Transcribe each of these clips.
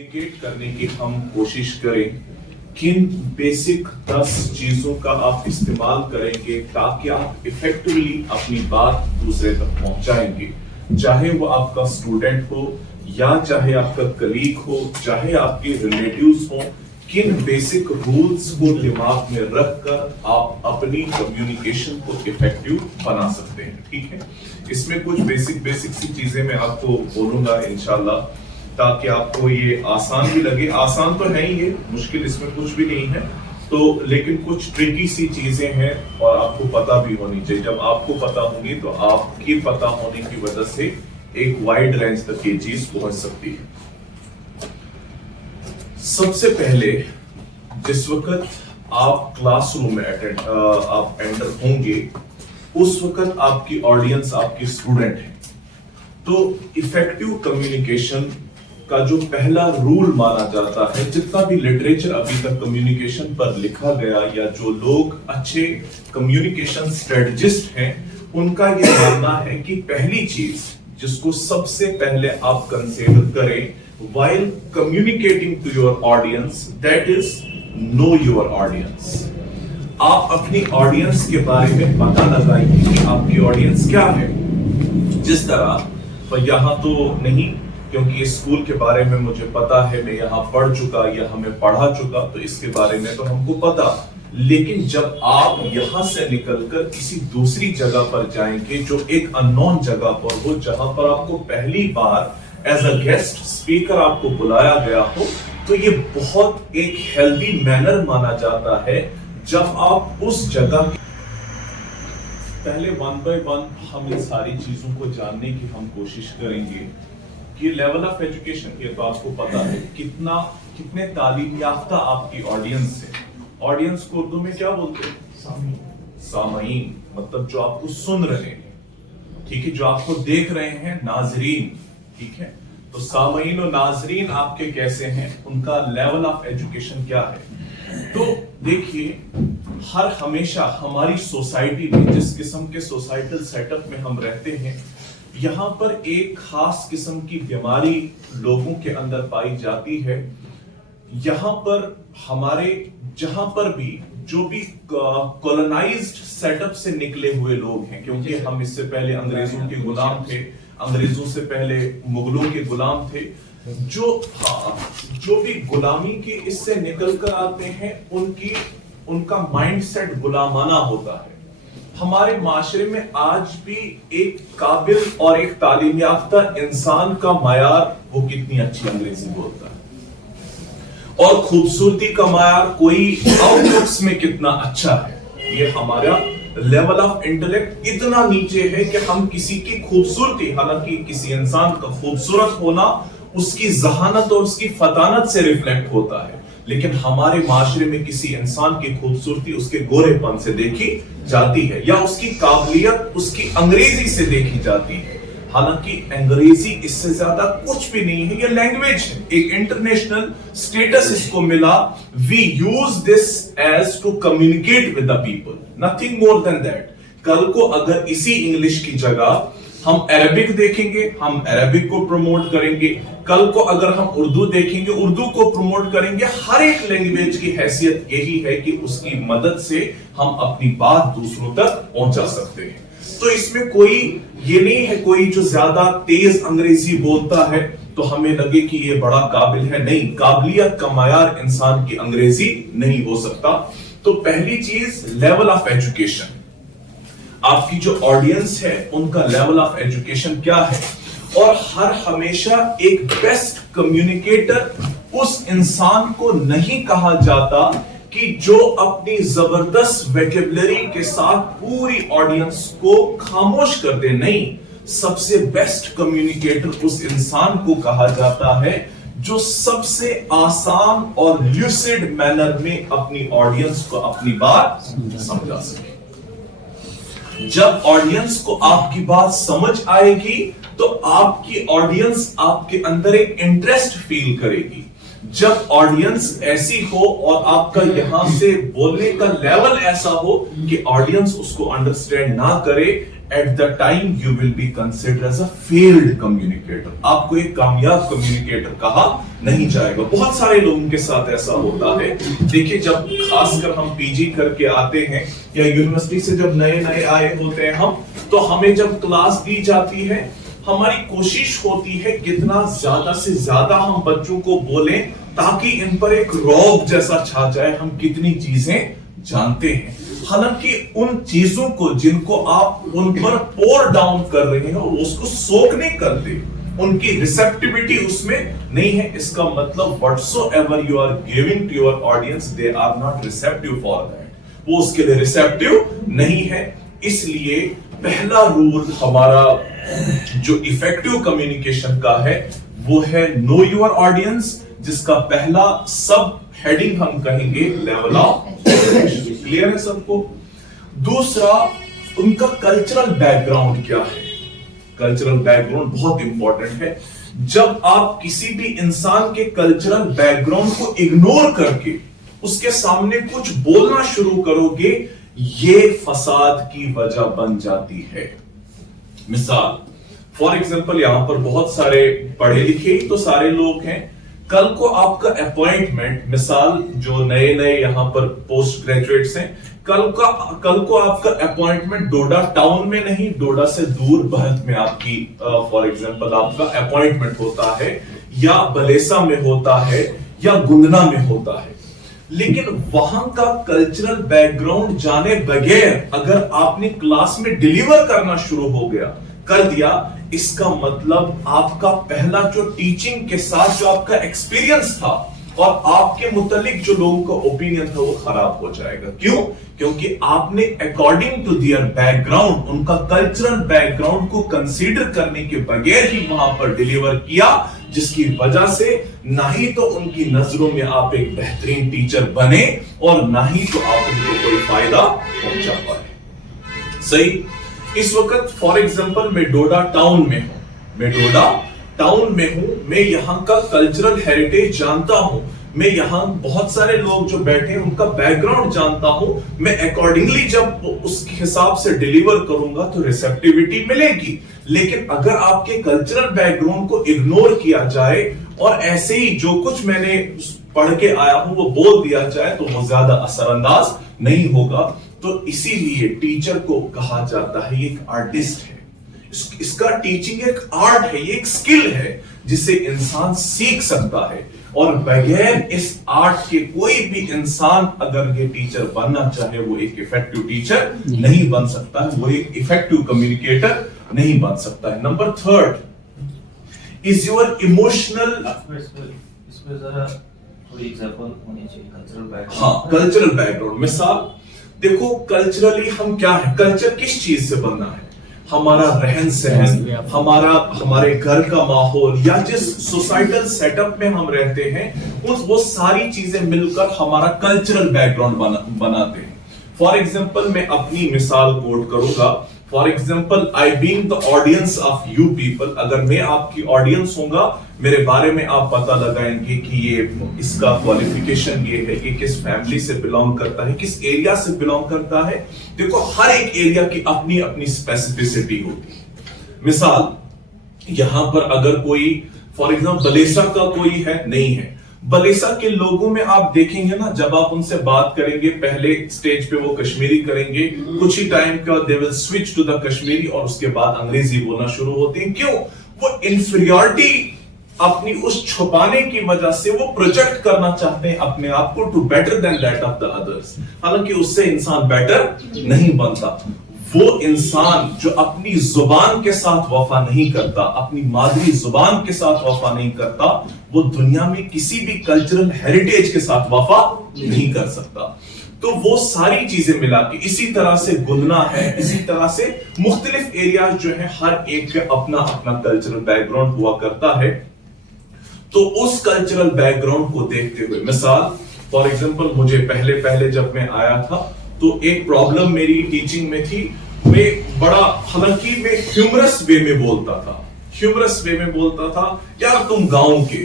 Communicate करने की हम कोशिश करें। किन बेसिक 10 चीजों का आप इस्तेमाल करेंगे ताकि आप इफेक्टिवली अपनी बात दूसरे तक पहुंचाएंगे, चाहे वो आपका स्टूडेंट हो या चाहे आपका कलीग हो, चाहे आपके रिलेटिव्स हो। किन बेसिक रूल्स को दिमाग में रखकर आप अपनी कम्युनिकेशन को इफेक्टिव बना सकते हैं। ठीक है, इसमें कुछ बेसिक सी चीजें मैं आपको बोलूंगा इंशाल्लाह, ताकि आपको ये आसान भी लगे। आसान तो है ही, ये मुश्किल इसमें कुछ भी नहीं है तो, लेकिन कुछ ट्रिकी सी चीजें हैं और आपको पता भी होनी चाहिए। जब आपको पता होगी तो आपकी पता होने की वजह से एक वाइड रेंज तक ये चीज पहुंच सकती है। सबसे पहले जिस वक्त आप क्लासरूम में आप एंटर होंगे, उस वक्त आपकी ऑडियंस आपके स्टूडेंट है, तो इफेक्टिव कम्युनिकेशन का जो पहला रूल माना जाता है, जितना भी लिटरेचर अभी तक कम्युनिकेशन पर लिखा गया या जो लोग अच्छे कम्युनिकेशन स्ट्रेटजिस्ट हैं, उनका ये मानना है कि पहली चीज जिसको सबसे पहले आप कंसीडर करें while communicating to your audience, that is know your audience। आप अपनी ऑडियंस के बारे में पता लगाइए कि आपकी ऑडियंस क्या है। जिस तरह, पर यहां तो नहीं क्योंकि स्कूल के बारे में मुझे पता है, मैं यहाँ पढ़ चुका या हमें पढ़ा चुका, तो इसके बारे में तो हमको पता। लेकिन जब आप यहां से निकलकर किसी दूसरी जगह पर जाएंगे जो एक अननोन जगह पर हो, जहां पर आपको पहली बार एज अ गेस्ट स्पीकर आपको बुलाया गया हो, तो ये बहुत एक हेल्दी मैनर माना जाता है जब आप उस जगह पहले वन बाय वन हम इन सारी चीजों को जानने की हम कोशिश करेंगे कि लेवल ऑफ एजुकेशन, ये तो आपको पता है कितने तालीम याफ्ता आपकी ऑडियंस है। ऑडियंस को उर्दू में क्या बोलते हैं? सामीन, मतलब जो आपको सुन रहे हैं। ठीक है, जो आपको देख रहे हैं नाजरीन। ठीक है, तो सामीन और नाजरीन आपके कैसे हैं, उनका लेवल ऑफ एजुकेशन क्या है। तो देखिए, हमेशा हमारी सोसाइटी में, जिस किस्म के सोसाइटल सेटअप में हम रहते हैं, यहां पर एक खास किस्म की बीमारी लोगों के अंदर पाई जाती है। यहां पर हमारे जहां पर भी जो भी कॉलोनाइज्ड सेटअप से निकले हुए लोग हैं, क्योंकि हम इससे पहले अंग्रेजों के गुलाम थे, अंग्रेजों से पहले मुगलों के गुलाम थे, जो भी गुलामी के इससे निकलकर आते हैं, उनका माइंडसेट गुलामाना होता है। हमारे माशरे में आज भी एक काबिल और एक तालीम याफ्ता इंसान का मायार वो कितनी अच्छी अंग्रेजी बोलता है, और खूबसूरती का मायार कोई आउटलुक्स में कितना अच्छा है। ये हमारा लेवल ऑफ इंटेलेक्ट इतना नीचे है कि हम किसी की खूबसूरती, हालांकि किसी इंसान का खूबसूरत होना उसकी जहानत और उसकी फतानत से रिफ्लेक्ट होता है, लेकिन हमारे माशरे में किसी इंसान की खूबसूरती उसके गोरेपन से देखी जाती है या उसकी काबिलियत उसकी अंग्रेजी से देखी जाती है। हालांकि अंग्रेजी इससे ज्यादा कुछ भी नहीं है, ये लैंग्वेज है, एक इंटरनेशनल स्टेटस इसको मिला। We use this as to communicate with the people, nothing more than that. कल को अगर इसी इंग्लिश की जगह हम अरबिक देखेंगे, हम अरबिक को प्रमोट करेंगे। कल को अगर हम उर्दू देखेंगे, उर्दू को प्रमोट करेंगे। हर एक लैंग्वेज की हैसियत यही है कि उसकी मदद से हम अपनी बात दूसरों तक पहुंचा सकते हैं। तो इसमें कोई ये नहीं है कोई जो ज्यादा तेज अंग्रेजी बोलता है तो हमें लगे कि ये बड़ा काबिल है। नहीं, काबिलियत का मायार इंसान की अंग्रेजी नहीं हो सकता। तो पहली चीज लेवल ऑफ एजुकेशन, आपकी जो ऑडियंस है उनका लेवल ऑफ एजुकेशन क्या है। और हमेशा एक बेस्ट कम्युनिकेटर उस इंसान को नहीं कहा जाता कि जो अपनी जबरदस्त वोकैबुलरी के साथ पूरी ऑडियंस को खामोश कर दे। नहीं, सबसे बेस्ट कम्युनिकेटर उस इंसान को कहा जाता है जो सबसे आसान और ल्यूसिड मैनर में अपनी ऑडियंस को अपनी बात समझा सके। जब ऑडियंस को आपकी बात समझ आएगी तो आपकी ऑडियंस आपके अंदर एक इंटरेस्ट फील करेगी। जब ऑडियंस ऐसी हो और आपका यहां से बोलने का लेवल ऐसा हो कि ऑडियंस उसको अंडरस्टैंड ना करे, at the time you will be considered as a failed communicator. आपको एक कामयाब कम्युनिकेटर कहा नहीं जाएगा। बहुत सारे लोगों के साथ ऐसा होता है। देखिए, जब खासकर हम पीजी करके आते हैं या यूनिवर्सिटी से जब नए नए आए होते हैं हम, तो हमें जब क्लास दी जाती है, हमारी कोशिश होती है कितना ज्यादा से ज्यादा हम बच्चों को बोलें ताकि इन पर एक रौब जैसा छा जाए हम कितनी चीजें जानते हैं। हालांकि उन चीजों को जिनको आप उन पर पोर डाउन कर रहे हो उसको सोक नहीं करते, उनकी रिसेप्टिविटी उसमें नहीं है। इसका मतलब whatsoever you are giving to your audience, they are not receptive for that, वो उसके लिए रिसेप्टिव नहीं है। इसलिए पहला रूल हमारा जो इफेक्टिव कम्युनिकेशन का है वो है नो योर ऑडियंस, जिसका पहला सब हेडिंग हम कहेंगे लेवल ऑफ क्लियर है सबको। दूसरा, उनका कल्चरल बैकग्राउंड क्या है। कल्चरल बैकग्राउंड बहुत इंपॉर्टेंट है। जब आप किसी भी इंसान के कल्चरल बैकग्राउंड को इग्नोर करके उसके सामने कुछ बोलना शुरू करोगे, ये फसाद की वजह बन जाती है। मिसाल फॉर एग्जांपल, यहां पर बहुत सारे पढ़े लिखे ही तो सारे लोग हैं। कल को आपका अपॉइंटमेंट, मिसाल जो नए नए यहां पर पोस्ट ग्रेजुएट्स हैं, कल को आपका अपॉइंटमेंट डोडा टाउन में नहीं, डोडा से दूर भरत में आपकी फॉर एग्जांपल आपका अपॉइंटमेंट होता है, या बलेसा में होता है, या गुंदना में होता है। लेकिन वहां का कल्चरल बैकग्राउंड जाने बगैर अगर आपने क्लास में डिलीवर करना शुरू कर दिया, इसका मतलब आपका पहला जो टीचिंग के साथ जो आपका एक्सपीरियंस था और आपके मुतालिक जो लोगों का ओपिनियन था वो खराब हो जाएगा। क्यों? क्योंकि आपने अकॉर्डिंग टू देयर बैकग्राउंड, उनका कल्चरल बैकग्राउंड को कंसीडर करने के बगैर ही वहां पर डिलीवर किया, जिसकी वजह से ना ही तो उनकी नजरों में आप एक बेहतरीन टीचर बने और ना ही तो आप उनको कोई फायदा पहुंचा पाए। सही। इस वक्त फॉर एग्जांपल मैं डोडा टाउन में हूं, मैं यहां का कल्चरल हेरिटेज जानता हूं, मैं यहां बहुत सारे लोग जो बैठे हैं उनका बैकग्राउंड जानता हूं। मैं अकॉर्डिंगली जब उसके हिसाब से डिलीवर करूंगा तो रिसेप्टिविटी मिलेगी। लेकिन अगर आपके कल्चरल बैकग्राउंड को इग्नोर किया जाए और ऐसे ही जो कुछ मैंने पढ़ के आया हूं वो बोल दिया जाए, तो वो ज्यादा असरअंदाज नहीं होगा। तो इसीलिए टीचर को कहा जाता है ये एक आर्टिस्ट है, इसका टीचिंग एक आर्ट है, ये एक स्किल है जिसे इंसान सीख सकता है। और बगैर इस आर्ट के कोई भी इंसान अगर ये टीचर बनना चाहे वो एक इफेक्टिव टीचर नहीं बन सकता है, वो एक इफेक्टिव कम्युनिकेटर नहीं बन सकता है। Number third is your emotional, इसमें जरा थोड़ी एग्जांपल होनी चाहिए कल्चरल बैकग्राउंड। हाँ, कल्चरल बैकग्राउंड। मिसाल देखो, कल्चरली हम क्या है, कल्चर किस चीज से बनना है, हमारा रहन सहन, हमारे घर का माहौल या जिस सोसाइटल सेटअप में हम रहते हैं, वो सारी चीजें मिलकर हमारा कल्चरल बैकग्राउंड बनाते हैं। फॉर एग्जांपल मैं अपनी मिसाल कोट करूंगा। For example, I being the audience of you people, अगर मैं आपकी ऑडियंस होऊंगा, मेरे बारे में आप पता लगाएंगे कि ये इसका क्वालिफिकेशन ये है कि किस फैमिली से बिलोंग करता है, किस एरिया से बिलोंग करता है। देखो, हर एक एरिया की अपनी अपनी स्पेसिफिसिटी होती है। मिसाल, यहां पर अगर कोई फॉर एग्जाम्पल बलेसा का कोई है, नहीं है, बलेसा के लोगों में आप देखेंगे ना, जब आप उनसे बात करेंगे पहले स्टेज पे वो कश्मीरी करेंगे, कुछ ही टाइम का they will switch to the Kashmiri और उसके बाद अंग्रेजी बोलना शुरू होती है। क्यों? वो इंफीरियरिटी अपनी उस छुपाने की वजह से वो प्रोजेक्ट करना चाहते हैं अपने आप को to better than that of the others. हालांकि उससे इंसान बेटर नहीं बनता। वो इंसान जो अपनी जुबान के साथ वफा नहीं करता, अपनी मादरी जुबान के साथ वफा नहीं करता, वो दुनिया में किसी भी कल्चरल हेरिटेज के साथ वफा नहीं कर सकता। तो वो सारी चीजें मिला के इसी तरह से गुंदना है, इसी तरह से मुख्तलिफ एरिया जो है, हर एक का अपना अपना कल्चरल बैकग्राउंड हुआ करता है। तो उस कल्चरल बैकग्राउंड को देखते हुए, मिसाल फॉर एग्जांपल, मुझे पहले जब मैं आया था तो एक प्रॉब्लम मेरी टीचिंग में थी। मैं बड़ा, हालांकि मैं ह्यूमरस वे में बोलता था, यार तुम गांव के,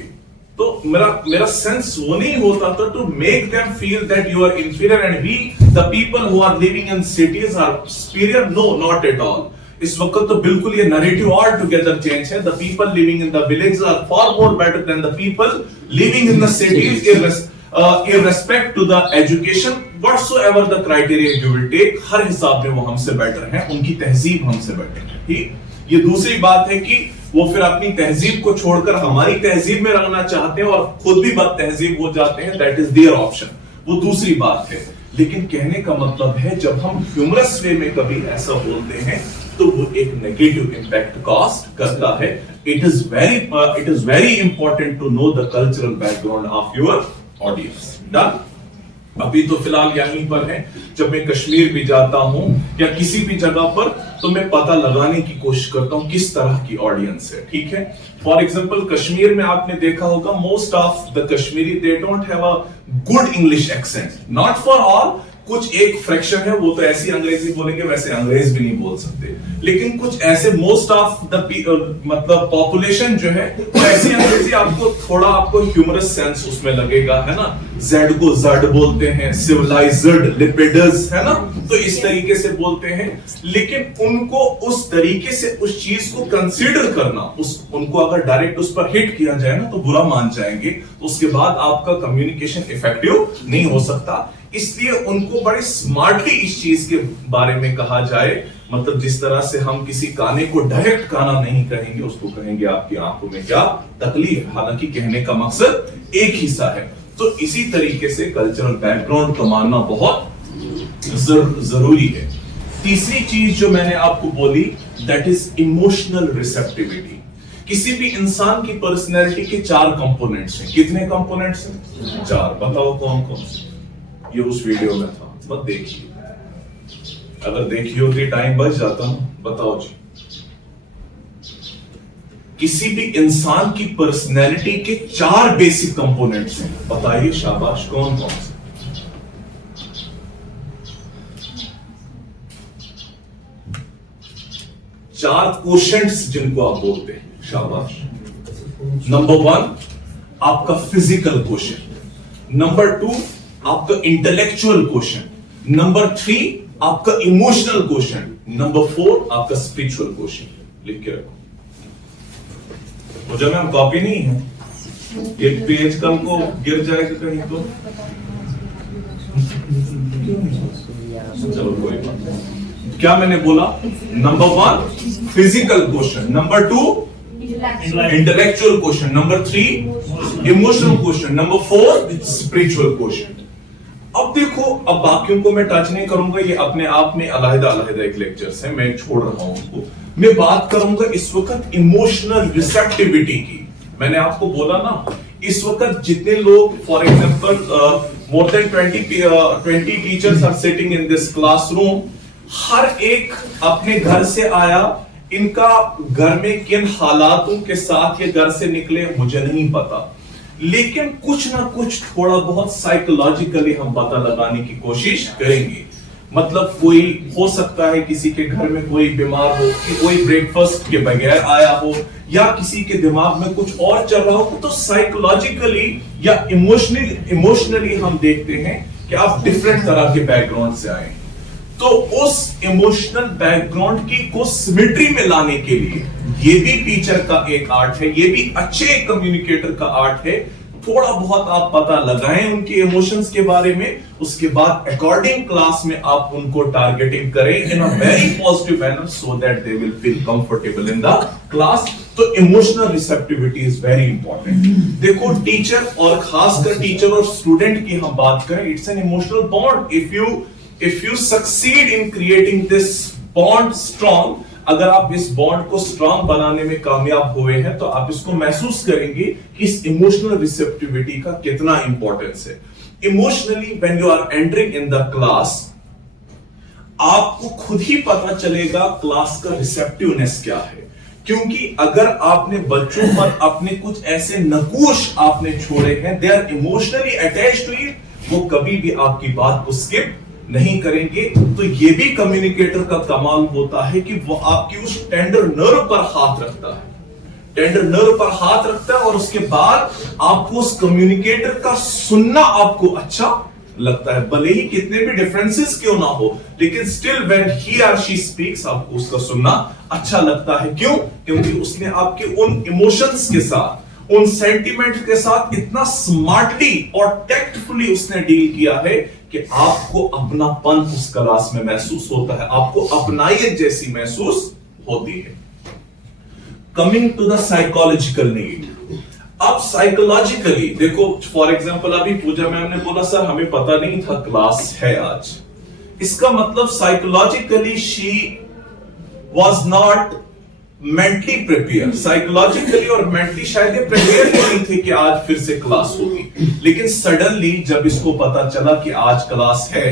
तो मेरा सेंस वो नहीं होता था to make them feel that you are inferior and we the people who are living in cities are superior. No, not at all. इस वक्त तो बिल्कुल ये नरेटिव ऑल टुगेदर चेंज है। The people living in the village are far more better than the people living in the cities, irrespect to the education whatsoever the criteria you will take, हर हिसाब में वो हमसे better हैं, उनकी तहजीब हमसे better है। ठीक, ये दूसरी बात है कि वो फिर अपनी तहजीब को छोड़कर हमारी तहजीब में रखना चाहते हैं और खुद भी बद तहजीब हो जाते हैं, दैट इज देयर ऑप्शन, वो दूसरी बात है। लेकिन कहने का मतलब है जब हम ह्यूमरस वे में कभी ऐसा बोलते हैं तो वो एक नेगेटिव इंपैक्ट कॉज करता है। It is very important to know the cultural background of your audience. Done. अभी तो फिलहाल यहीं पर है, जब मैं कश्मीर भी जाता हूं या किसी भी जगह पर तो मैं पता लगाने की कोशिश करता हूं किस तरह की ऑडियंस है। ठीक है, फॉर एग्जांपल कश्मीर में आपने देखा होगा most of the Kashmiri they don't have a good English accent, not for all, कुछ एक फ्रैक्शन है वो तो ऐसी अंग्रेजी बोलेंगे, वैसे अंग्रेज भी नहीं बोल सकते, लेकिन कुछ ऐसे मोस्ट ऑफ द मतलब पॉपुलेशन जो है वो ऐसी अंग्रेजी आपको थोड़ा आपको ह्यूमरस सेंस उसमें लगेगा, है ना। जेड को जड बोलते हैं, सिविलाइज्ड लिपिडस, है ना, तो इस तरीके से बोलते हैं। लेकिन उनको उस तरीके से उस चीज को कंसीडर करना, उनको अगर डायरेक्ट उस पर हिट किया जाए ना तो बुरा मान जाएंगे, तो उसके बाद आपका कम्युनिकेशन इफेक्टिव नहीं हो सकता। इसलिए उनको बड़े स्मार्टली इस चीज के बारे में कहा जाए, मतलब जिस तरह से हम किसी काने को डायरेक्ट काना नहीं कहेंगे, उसको कहेंगे आपकी आंखों में क्या तकलीफ, हालांकि कहने का मकसद एक ही सा है। तो इसी तरीके से कल्चरल बैकग्राउंड को मानना बहुत जरूरी है। तीसरी चीज जो मैंने आपको बोली दैट इज इमोशनल रिसेप्टिविटी। किसी भी इंसान की पर्सनैलिटी के 4 कंपोनेंट्स हैं। कितने कंपोनेंट्स हैं? 4। बताओ कौन कौन से? ये उस वीडियो में था, मत देखिए, अगर देखिए होती टाइम बच जाता ना। बताओ जी, किसी भी इंसान की पर्सनैलिटी के 4 बेसिक कंपोनेंट्स हैं, बताइए शाबाश, कौन कौन से? चार क्वोशंट्स जिनको आप बोलते हैं, शाबाश। नंबर 1 आपका फिजिकल क्वोशंट, नंबर 2 आपका इंटेलेक्चुअल क्वोशंट, नंबर 3 आपका इमोशनल क्वोशंट, नंबर 4 आपका स्पिरिचुअल क्वोशंट। लिख के रखो, मुझे मैम कॉपी नहीं है, एक पेज कल को गिर जाएगा कहीं तो चलो कोई बात नहीं। क्या मैंने बोला? Number 1 physical quotient, number 2 intellectual quotient, number 3 emotional quotient, number 4 spiritual quotient. अब देखो, अब बाकियों को मैं टच नहीं करूंगा, ये अपने आप में अलग-अलग एक लेक्चर्स है, मैं छोड़ रहा हूं उनको। मैं बात करूंगा इस वक्त इमोशनल रिसेप्टिविटी की। मैंने आपको बोला ना, इस वक्त जितने लोग, for example more than 20 teachers are sitting in this classroom, हर एक अपने घर से आया, इनका घर में किन हालातों के साथ ये घर से निकले मुझे नहीं पता, लेकिन कुछ ना कुछ थोड़ा बहुत साइकोलॉजिकली हम पता लगाने की कोशिश करेंगे। मतलब कोई हो सकता है किसी के घर में कोई बीमार हो, कि कोई ब्रेकफास्ट के बगैर आया हो, या किसी के दिमाग में कुछ और चल रहा हो, तो साइकोलॉजिकली या इमोशनली हम देखते हैं कि आप डिफरेंट तरह के बैकग्राउंड से आए। तो उस इमोशनल बैकग्राउंड की को सिमेट्री में लाने के लिए ये भी टीचर का एक आर्ट है, ये भी अच्छे कम्युनिकेटर का आर्ट है। थोड़ा बहुत आप पता लगाएं उनके इमोशंस के बारे में, उसके बाद अकॉर्डिंग क्लास में आप उनको टारगेटिंग करें in a very positive manner so that they will feel comfortable in the class. तो emotional receptivity is very important. देखो, टीचर और खासकर टीचर और स्टूडेंट की हम बात करें, it's an emotional bond. If you succeed in creating this bond strong, अगर आप इस बॉन्ड को स्ट्रांग बनाने में कामयाब हुए हैं तो आप इसको महसूस करेंगे कि इस इमोशनल रिसेप्टिविटी का कितना इंपॉर्टेंस है। Emotionally when you are entering in the class, आपको खुद ही पता चलेगा क्लास का रिसेप्टिवनेस क्या है। क्योंकि अगर आपने बच्चों पर अपने कुछ ऐसे नकूश आपने छोड़े हैं, they are emotionally attached to it, वो कभी भी आपकी बात को स्किप नहीं करेंगे। तो ये भी कम्युनिकेटर का कमाल होता है कि वो आपकी उस टेंडर नर्व पर हाथ रखता है, टेंडर नर्व पर हाथ रखता है, और उसके बाद आपको उस कम्युनिकेटर का सुनना आपको अच्छा लगता है, भले ही कितने भी डिफरेंसेस क्यों ना हो, लेकिन स्टिल व्हेन ही और शी स्पीक्स आपको उसका सुनना अच्छा लगता है। क्यों? क्योंकि उसने आपके उन इमोशंस के साथ, उन सेंटिमेंट के साथ इतना स्मार्टली और टैक्टफुली उसने डील किया है कि आपको अपनापन उस क्लास में महसूस होता है, आपको अपनायत जैसी महसूस होती है। Coming to the psychological need. अब साइकोलॉजिकली देखो, फॉर एग्जांपल अभी पूजा मैम ने बोला सर हमें पता नहीं था क्लास है आज, इसका मतलब psychologically she was not mentally prepare, psychologically और मेंटली शायद ये प्रिपेयर नहीं थे कि आज फिर से क्लास होगी, लेकिन सडनली जब इसको पता चला कि आज क्लास है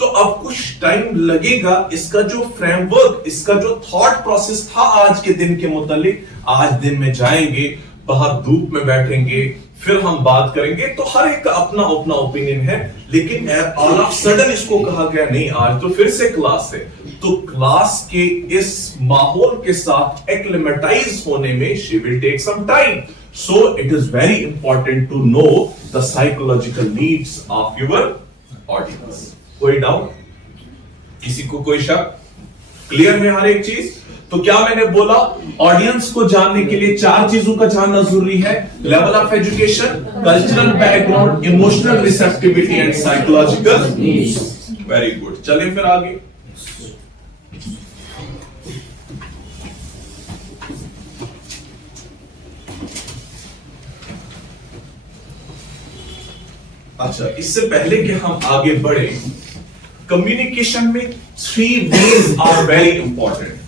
तो अब कुछ टाइम लगेगा इसका जो फ्रेमवर्क, इसका जो थॉट प्रोसेस था आज के दिन के मुतालिक, आज दिन में जाएंगे, बाहर धूप में बैठेंगे, फिर हम बात करेंगे, तो हर एक का अपना अपना ओपिनियन है, लेकिन ऑल ऑफ सडन इसको कहा गया नहीं आज तो फिर से क्लास है, तो क्लास के इस माहौल के साथ एक्लिमेटाइज होने में she will take some time. So it is very important to know the psychological needs of your audience. कोई डाउट? किसी को कोई शक? क्लियर है हर एक चीज? तो क्या मैंने बोला, ऑडियंस को जानने के लिए 4 चीजों का जानना जरूरी है: level of education, cultural background, emotional receptivity and psychological needs. Very good, चलिए फिर आगे। अच्छा, इससे पहले कि हम आगे बढ़े, कम्युनिकेशन में 3 वेज आर वेरी इंपॉर्टेंट।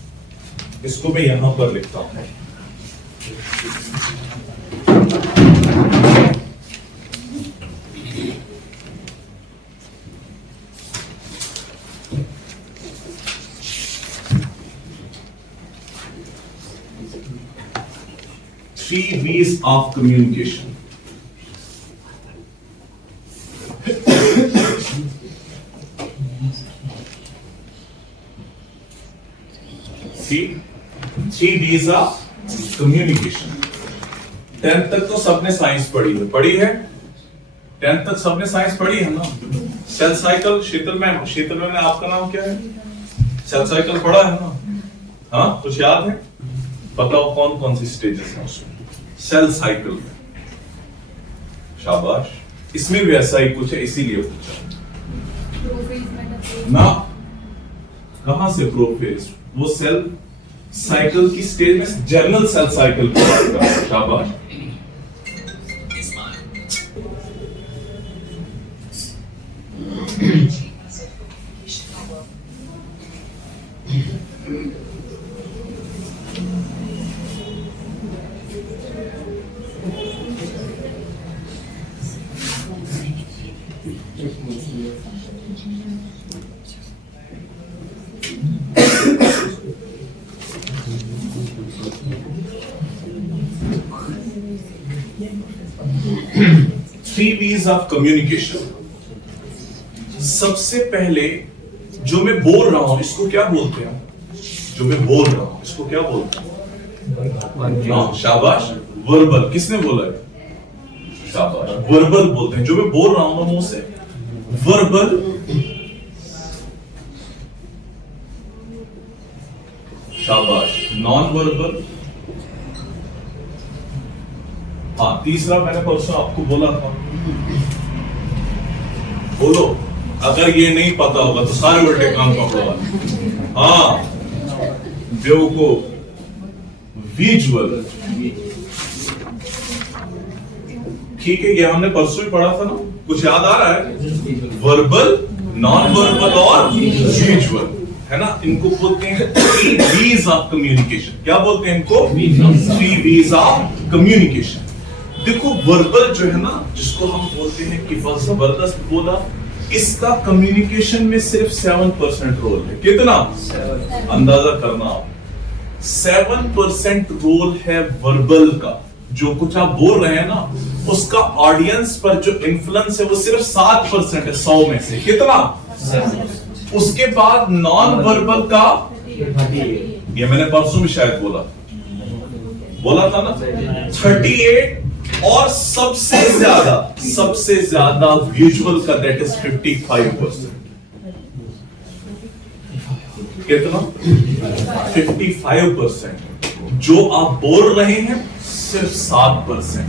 इसको मैं यहां पर लिखता हूं। Three V's of communication. Three V's of communication. 10th तक तो सबने साइंस पढ़ी है 10th तक सबने साइंस पढ़ी है ना। सेल साइकिल, शीतल मैम आपका नाम क्या है? सेल साइकिल पढ़ा है ना? हाँ, कुछ याद है? बताओ कौन कौन सी स्टेजेस हैं उसमें सेल साइकिल में? शाबाश, इसमें भी ऐसा ही कुछ है, इसीलिए पूछा ना। कहां से प्रोफेज? वो सेल साइकिल की स्टेज में जर्नल सेल साइकिल की बात कर रहा है। शाबाश। Three V's of communication. सबसे पहले जो मैं बोल रहा हूं इसको क्या बोलते हैं? जो मैं बोल रहा हूं इसको क्या बोलते हैं? शाबाश, वर्बल। किसने बोला है? शाबाश, वर्बल बोलते हैं। जो मैं बोल रहा हूं ना मुंह से, वर्बल। शाबाश, नॉन वर्बल। हाँ, तीसरा मैंने परसों आपको बोला था, बोलो अगर ये नहीं पता होगा तो सारे उल्टे काम पकड़ो। हाँ, बेवकूफ, विजुअल। ठीक है, ये हमने परसों ही पढ़ा था ना, कुछ याद आ रहा है? वर्बल, नॉन वर्बल और विजुअल, है ना। इनको बोलते हैं 3 V's ऑफ कम्युनिकेशन। क्या बोलते हैं इनको? 3 V's ऑफ कम्युनिकेशन। देखो, वर्बल जो है ना, जिसको हम बोलते हैं कि बहुत जबरदस्त बोला, इसका कम्युनिकेशन में सिर्फ 7% रोल है। कितना? अंदाजा करना आप। 7% रोल है वर्बल का। जो कुछ आप बोल रहे हैं ना, उसका ऑडियंस पर जो इन्फ्लुएंस है वो सिर्फ 7% है 100 में से। कितना? 7। उसके बाद नॉन वर्बल का, ये मैंने परसों भी शायद बोला था ना, 38 और सबसे ज्यादा विजुअल का दैट इज 55%। कितना? 55%। जो आप बोल रहे हैं सिर्फ 7%।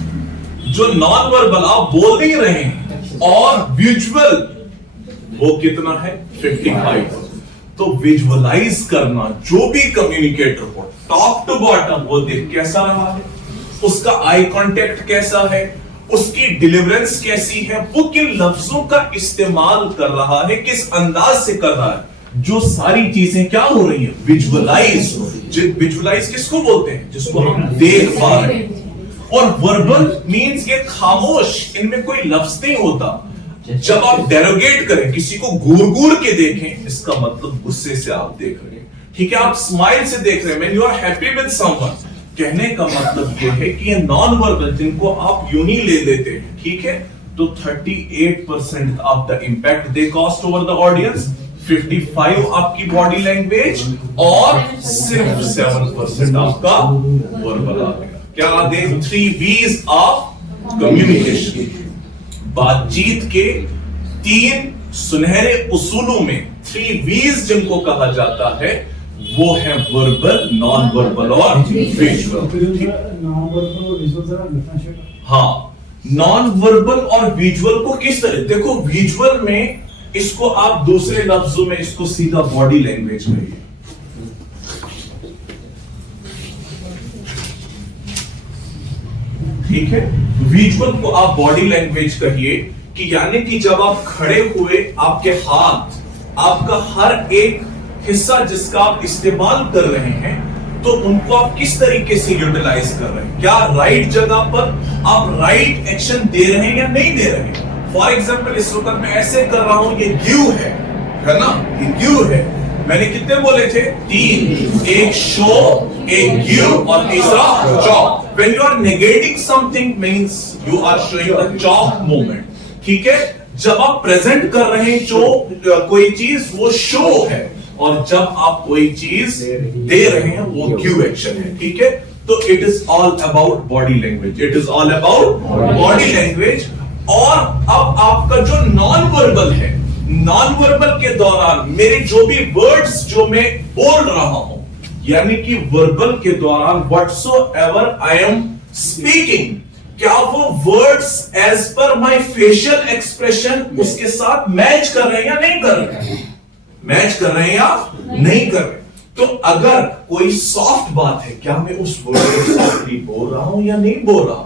जो नॉन वर्बल आप बोल नहीं रहे हैं और विजुअल वो कितना है? 55%। तो विजुअलाइज करना, जो भी कम्युनिकेटर हो टॉप टू बॉटम वो देख कैसा रहा है, उसका आई कांटेक्ट कैसा है, उसकी डिलीवरेंस कैसी है, वो किन लफ्जों का इस्तेमाल कर रहा है, किस अंदाज से कर रहा है, जो सारी चीजें क्या हो रही है? विजुअलाइज। विजुअलाइज किसको बोलते हैं? जिसको हम देख पा रहे हैं। और वर्बल मीन्स ये खामोश, इनमें कोई लफ्ज नहीं होता। जब आप डेरोगेट करें, किसी को घूर घूर के देखें, इसका मतलब गुस्से से आप देख रहे हैं, ठीक है? आप स्माइल से देख रहे हैं, when you are happy with someone, कहने का मतलब ये है कि ये नॉन वर्बल जिनको आप यूं ही ले लेते हैं, ठीक है? तो 38% of the impact they cost over the audience, 55 आपकी बॉडी लैंग्वेज और सिर्फ 7% आपका वर्बल आ गया। क्या आ गए? 3 V's ऑफ कम्युनिकेशन। बातचीत के 3 सुनहरे उसूलों में 3 V's जिनको कहा जाता है वो है वर्बल, नॉन वर्बल और विजुअल। हाँ, नॉन वर्बल और विजुअल को किस तरह देखो? विजुअल में इसको आप दूसरे लफ्जों में इसको सीधा बॉडी लैंग्वेज कहिए। ठीक है? विजुअल को आप बॉडी लैंग्वेज कहिए कि यानी कि जब आप खड़े हुए, आपके हाथ, आपका हर एक हिस्सा जिसका आप इस्तेमाल कर रहे हैं, तो उनको आप किस तरीके से यूटिलाइज कर रहे हैं? क्या राइट जगह पर आप राइट एक्शन दे रहे हैं या नहीं दे रहे हैं? फॉर एग्जाम्पल इस वक्त मैं ऐसे कर रहा हूं, ये गिव है ना? ये गिव है। मैंने कितने बोले थे? 3, एक शो, एक गिव और तीसरा chop. When you are negating something means you are showing the chop moment, ठीक है? जब आप प्रेजेंट कर रहे हैं जो कोई चीज, वो शो है, और जब आप कोई चीज दे रहे हैं वो गिव एक्शन है, ठीक है? तो it is all about body language, it is all about body language. और अब आपका जो नॉन वर्बल है, नॉन वर्बल के दौरान मेरे जो भी वर्ड्स जो मैं बोल रहा हूं, यानी कि वर्बल के दौरान व्हाटसोएवर आई एम स्पीकिंग, क्या वो words as per my facial expression उसके साथ मैच कर रहे हैं या नहीं कर रहे हैं? मैच कर रहे हैं या नहीं कर रहे? तो अगर कोई सॉफ्ट बात है, क्या मैं उस वर्ड को सॉफ्टली बोल रहा हूं या नहीं बोल रहा?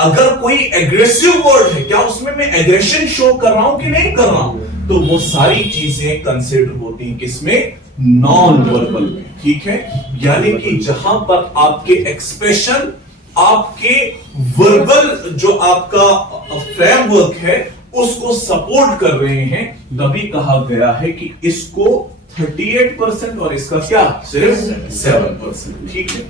अगर कोई एग्रेसिव वर्ड है, क्या उसमें मैं एग्रेशन शो कर रहा हूं कि नहीं कर रहा हूं? तो वो सारी चीजें कंसिडर होती हैं किसमें? नॉन वर्बल में, ठीक है? यानी कि जहां पर आपके एक्सप्रेशन, आपके वर्बल जो आपका फ्रेमवर्क है उसको सपोर्ट कर रहे हैं, तभी कहा गया है कि इसको 38% और इसका क्या? सिर्फ 7%, ठीक है?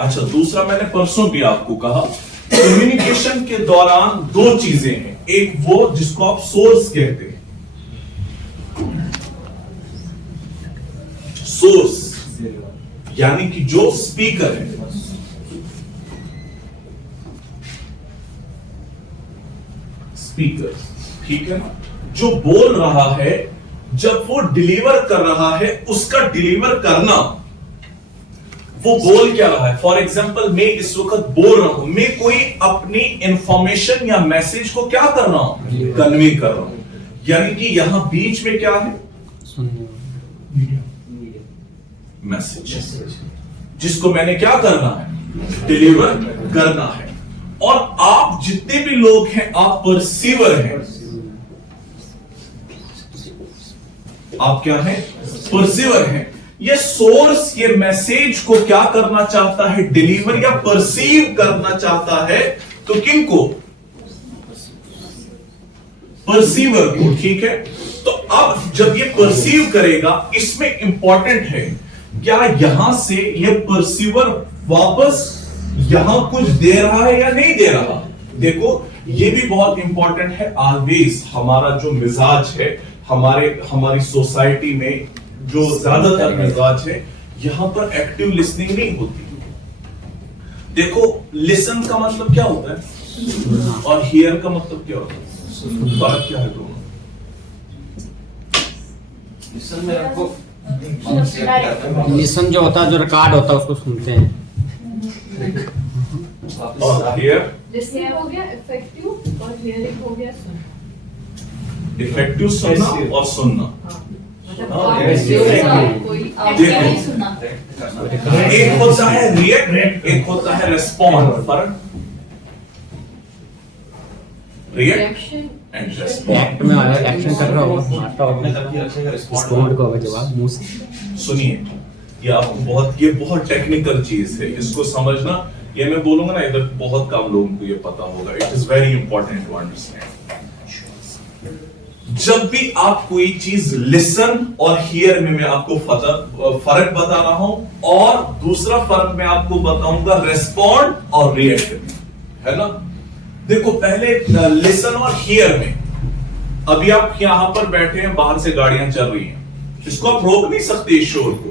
अच्छा, दूसरा मैंने परसों भी आपको कहा, कम्युनिकेशन के दौरान 2 चीजें हैं। एक वो जिसको आप सोर्स कहते हैं, सोर्स यानी कि जो स्पीकर है, स्पीकर, ठीक है ना? जो बोल रहा है, जब वो डिलीवर कर रहा है, उसका डिलीवर करना, वो बोल क्या रहा है? फॉर एग्जाम्पल मैं इस वक्त बोल रहा हूं, मैं कोई अपनी इंफॉर्मेशन या मैसेज को क्या कर रहा हूं? कन्वे कर रहा हूं। यानी कि यहां बीच में क्या है? मैसेज, जिसको मैंने क्या करना है? डिलीवर करना है। और आप जितने भी लोग हैं, आप परसीवर हैं। आप क्या हैं? परसीवर हैं। ये सोर्स ये मैसेज को क्या करना चाहता है? डिलीवर या परसीव करना चाहता है। तो किनको? परसीवर को, ठीक है? तो अब जब ये परसीव करेगा, इसमें इंपॉर्टेंट है क्या यहां से ये परसीवर वापस यहां कुछ दे रहा है या नहीं दे रहा? देखो, ये भी बहुत इंपॉर्टेंट है। ऑलवेज हमारा जो मिजाज है, हमारी सोसाइटी में जो ज्यादातर मिजाज है, यहां पर एक्टिव लिसनिंग नहीं होती। देखो, लिसन का मतलब क्या होता है और हियर का मतलब क्या होता है, फर्क क्या है दोनों? लिसन में आपको लिसन जो होता है, जो रिकॉर्ड होता है, उसको सुनते हैं। और हियर, लिसनिंग हो गया इफेक्टिव और हियरिंग हो गया सुनना। इफेक्टिव सुनना और सुनना। एक होता है रिएक्ट, एक होता है रिस्पॉन्ड। फर्क, रिएक्ट एंड रिस्पॉन्ड। एक्ट में एक्शन कर रहा होगा, मारता अपने होगा, तक ही रखेगा रिस्पॉन्ड रिस्पॉन्ड का होगा जवाब मुंह से। सुनिए, ये बहुत टेक्निकल चीज है, इसको समझना। ये मैं बोलूंगा ना, इधर बहुत कम लोगों को ये पता होगा। It is very important to understand. जब भी आप कोई चीज लिसन और हियर में मैं आपको फर्क बता रहा हूं, और दूसरा फर्क मैं आपको बताऊंगा रिस्पॉन्ड और रिएक्ट, है ना। देखो, पहले लिसन और हियर में, अभी आप यहां पर बैठे हैं, बाहर से गाड़ियां चल रही हैं, इसको आप रोक नहीं सकते इस शोर को।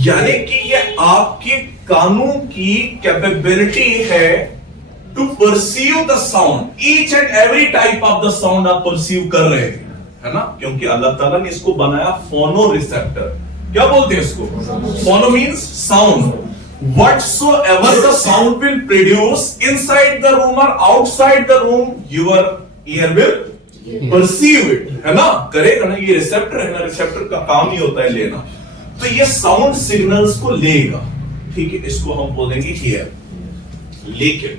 यानी कि ये आपके कानों की कैपेबिलिटी है to perceive the sound. Each and every type of the sound आप परसीव कर रहे थे, है ना, क्योंकि अल्लाह ताला ने इसको बनाया फोनो रिसेप्टर। क्या बोलते हैं इसको? फोनो means sound. Whatsoever the sound will produce inside the room or outside the room, your ear will perceive it, है ना, करेगा ना। ये रिसेप्टर है ना, रिसेप्टर का काम ही होता है लेना। तो ये साउंड सिग्नल्स को लेगा, ठीक है, इसको हम बोलेंगे हियर। लेकिन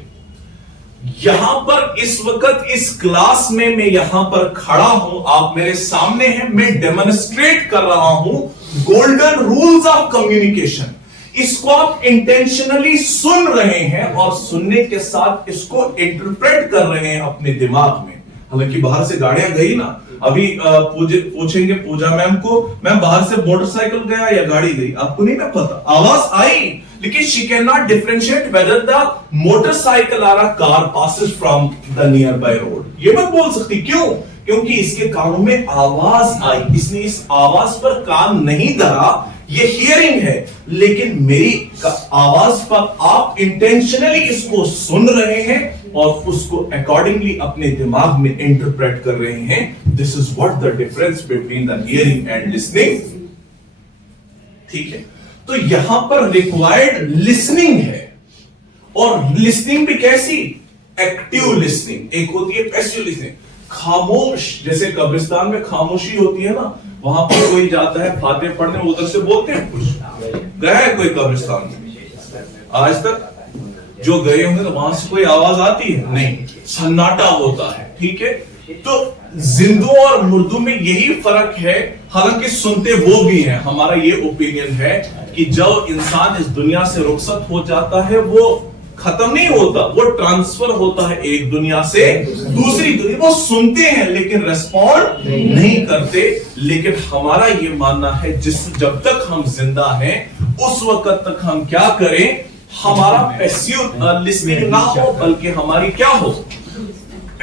यहां पर इस वक्त इस क्लास में मैं यहां पर खड़ा हूं, आप मेरे सामने हैं, मैं डेमोन्स्ट्रेट कर रहा हूं गोल्डन रूल्स ऑफ कम्युनिकेशन। इसको आप इंटेंशनली सुन रहे हैं और सुनने के साथ इसको इंटरप्रेट कर रहे हैं अपने दिमाग में। हालांकि बाहर से गाड़ियां गई ना, अभी पूछेंगे पूजा मैम को, मैम बाहर से मोटरसाइकिल गया या गाड़ी गई, आपको नहीं ना पता, आवाज आई, लेकिन she can not differentiate whether the motorcycle or a car passes from the near by road. ये मत बोल सकती, क्यों? क्योंकि इसके कानों में आवाज आई, इसने इस आवाज पर कान नहीं धरा, ये हियरिंग है। लेकिन मेरी आवाज पर आप इंटेंशनली इसको सुन रहे हैं और उसको अकॉर्डिंगली अपने दिमाग में इंटरप्रेट कर रहे हैं। This is what the difference between the hearing and listening, ठीक है। तो यहां पर रिक्वायर्ड लिसनिंग है, और लिसनिंग भी कैसी? Active listening. एक होती है पैसिव लिसनिंग, खामोश, जैसे कब्रिस्तान में खामोशी होती है ना, वहां पर कोई जाता है फातिहा पढ़ने, उधर से बोलते हैं कुछ। गया है कोई कब्रिस्तान में आज तक? जो गए होंगे तो वहां से कोई आवाज आती है? नहीं, सन्नाटा होता है, ठीक है। तो जिंदू और मुर्दू में यही फर्क है, हालांकि सुनते वो भी हैं। हमारा ये ओपिनियन है कि जब इंसान इस दुनिया से रुखसत हो जाता है, वो खत्म नहीं होता, वो ट्रांसफर होता है एक दुनिया से दूसरी दुनिया। वो सुनते हैं लेकिन रेस्पॉन्ड नहीं करते। लेकिन हमारा ये मानना है, जब तक हम जिंदा हैं उस वक्त तक हम क्या करें, हमारा पैसिव लिसनिंग ना हो, बल्कि हमारी क्या हो,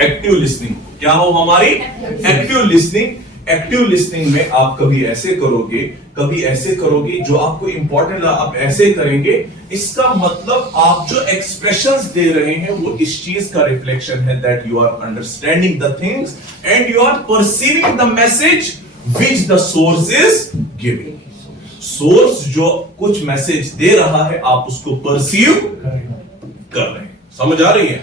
एक्टिव लिसनिंग। क्या हो हमारी? Active listening. एक्टिव लिसनिंग में आप कभी ऐसे करोगे, कभी ऐसे करोगे, जो आपको इंपॉर्टेंट आप ऐसे करेंगे। इसका मतलब आप जो एक्सप्रेशंस दे रहे हैं वो इस चीज का रिफ्लेक्शन है, that you are understanding the things and you are perceiving the message which the source is giving. Source जो कुछ मैसेज दे रहा है, आप उसको परसीव कर रहे हैं। समझ आ रही है?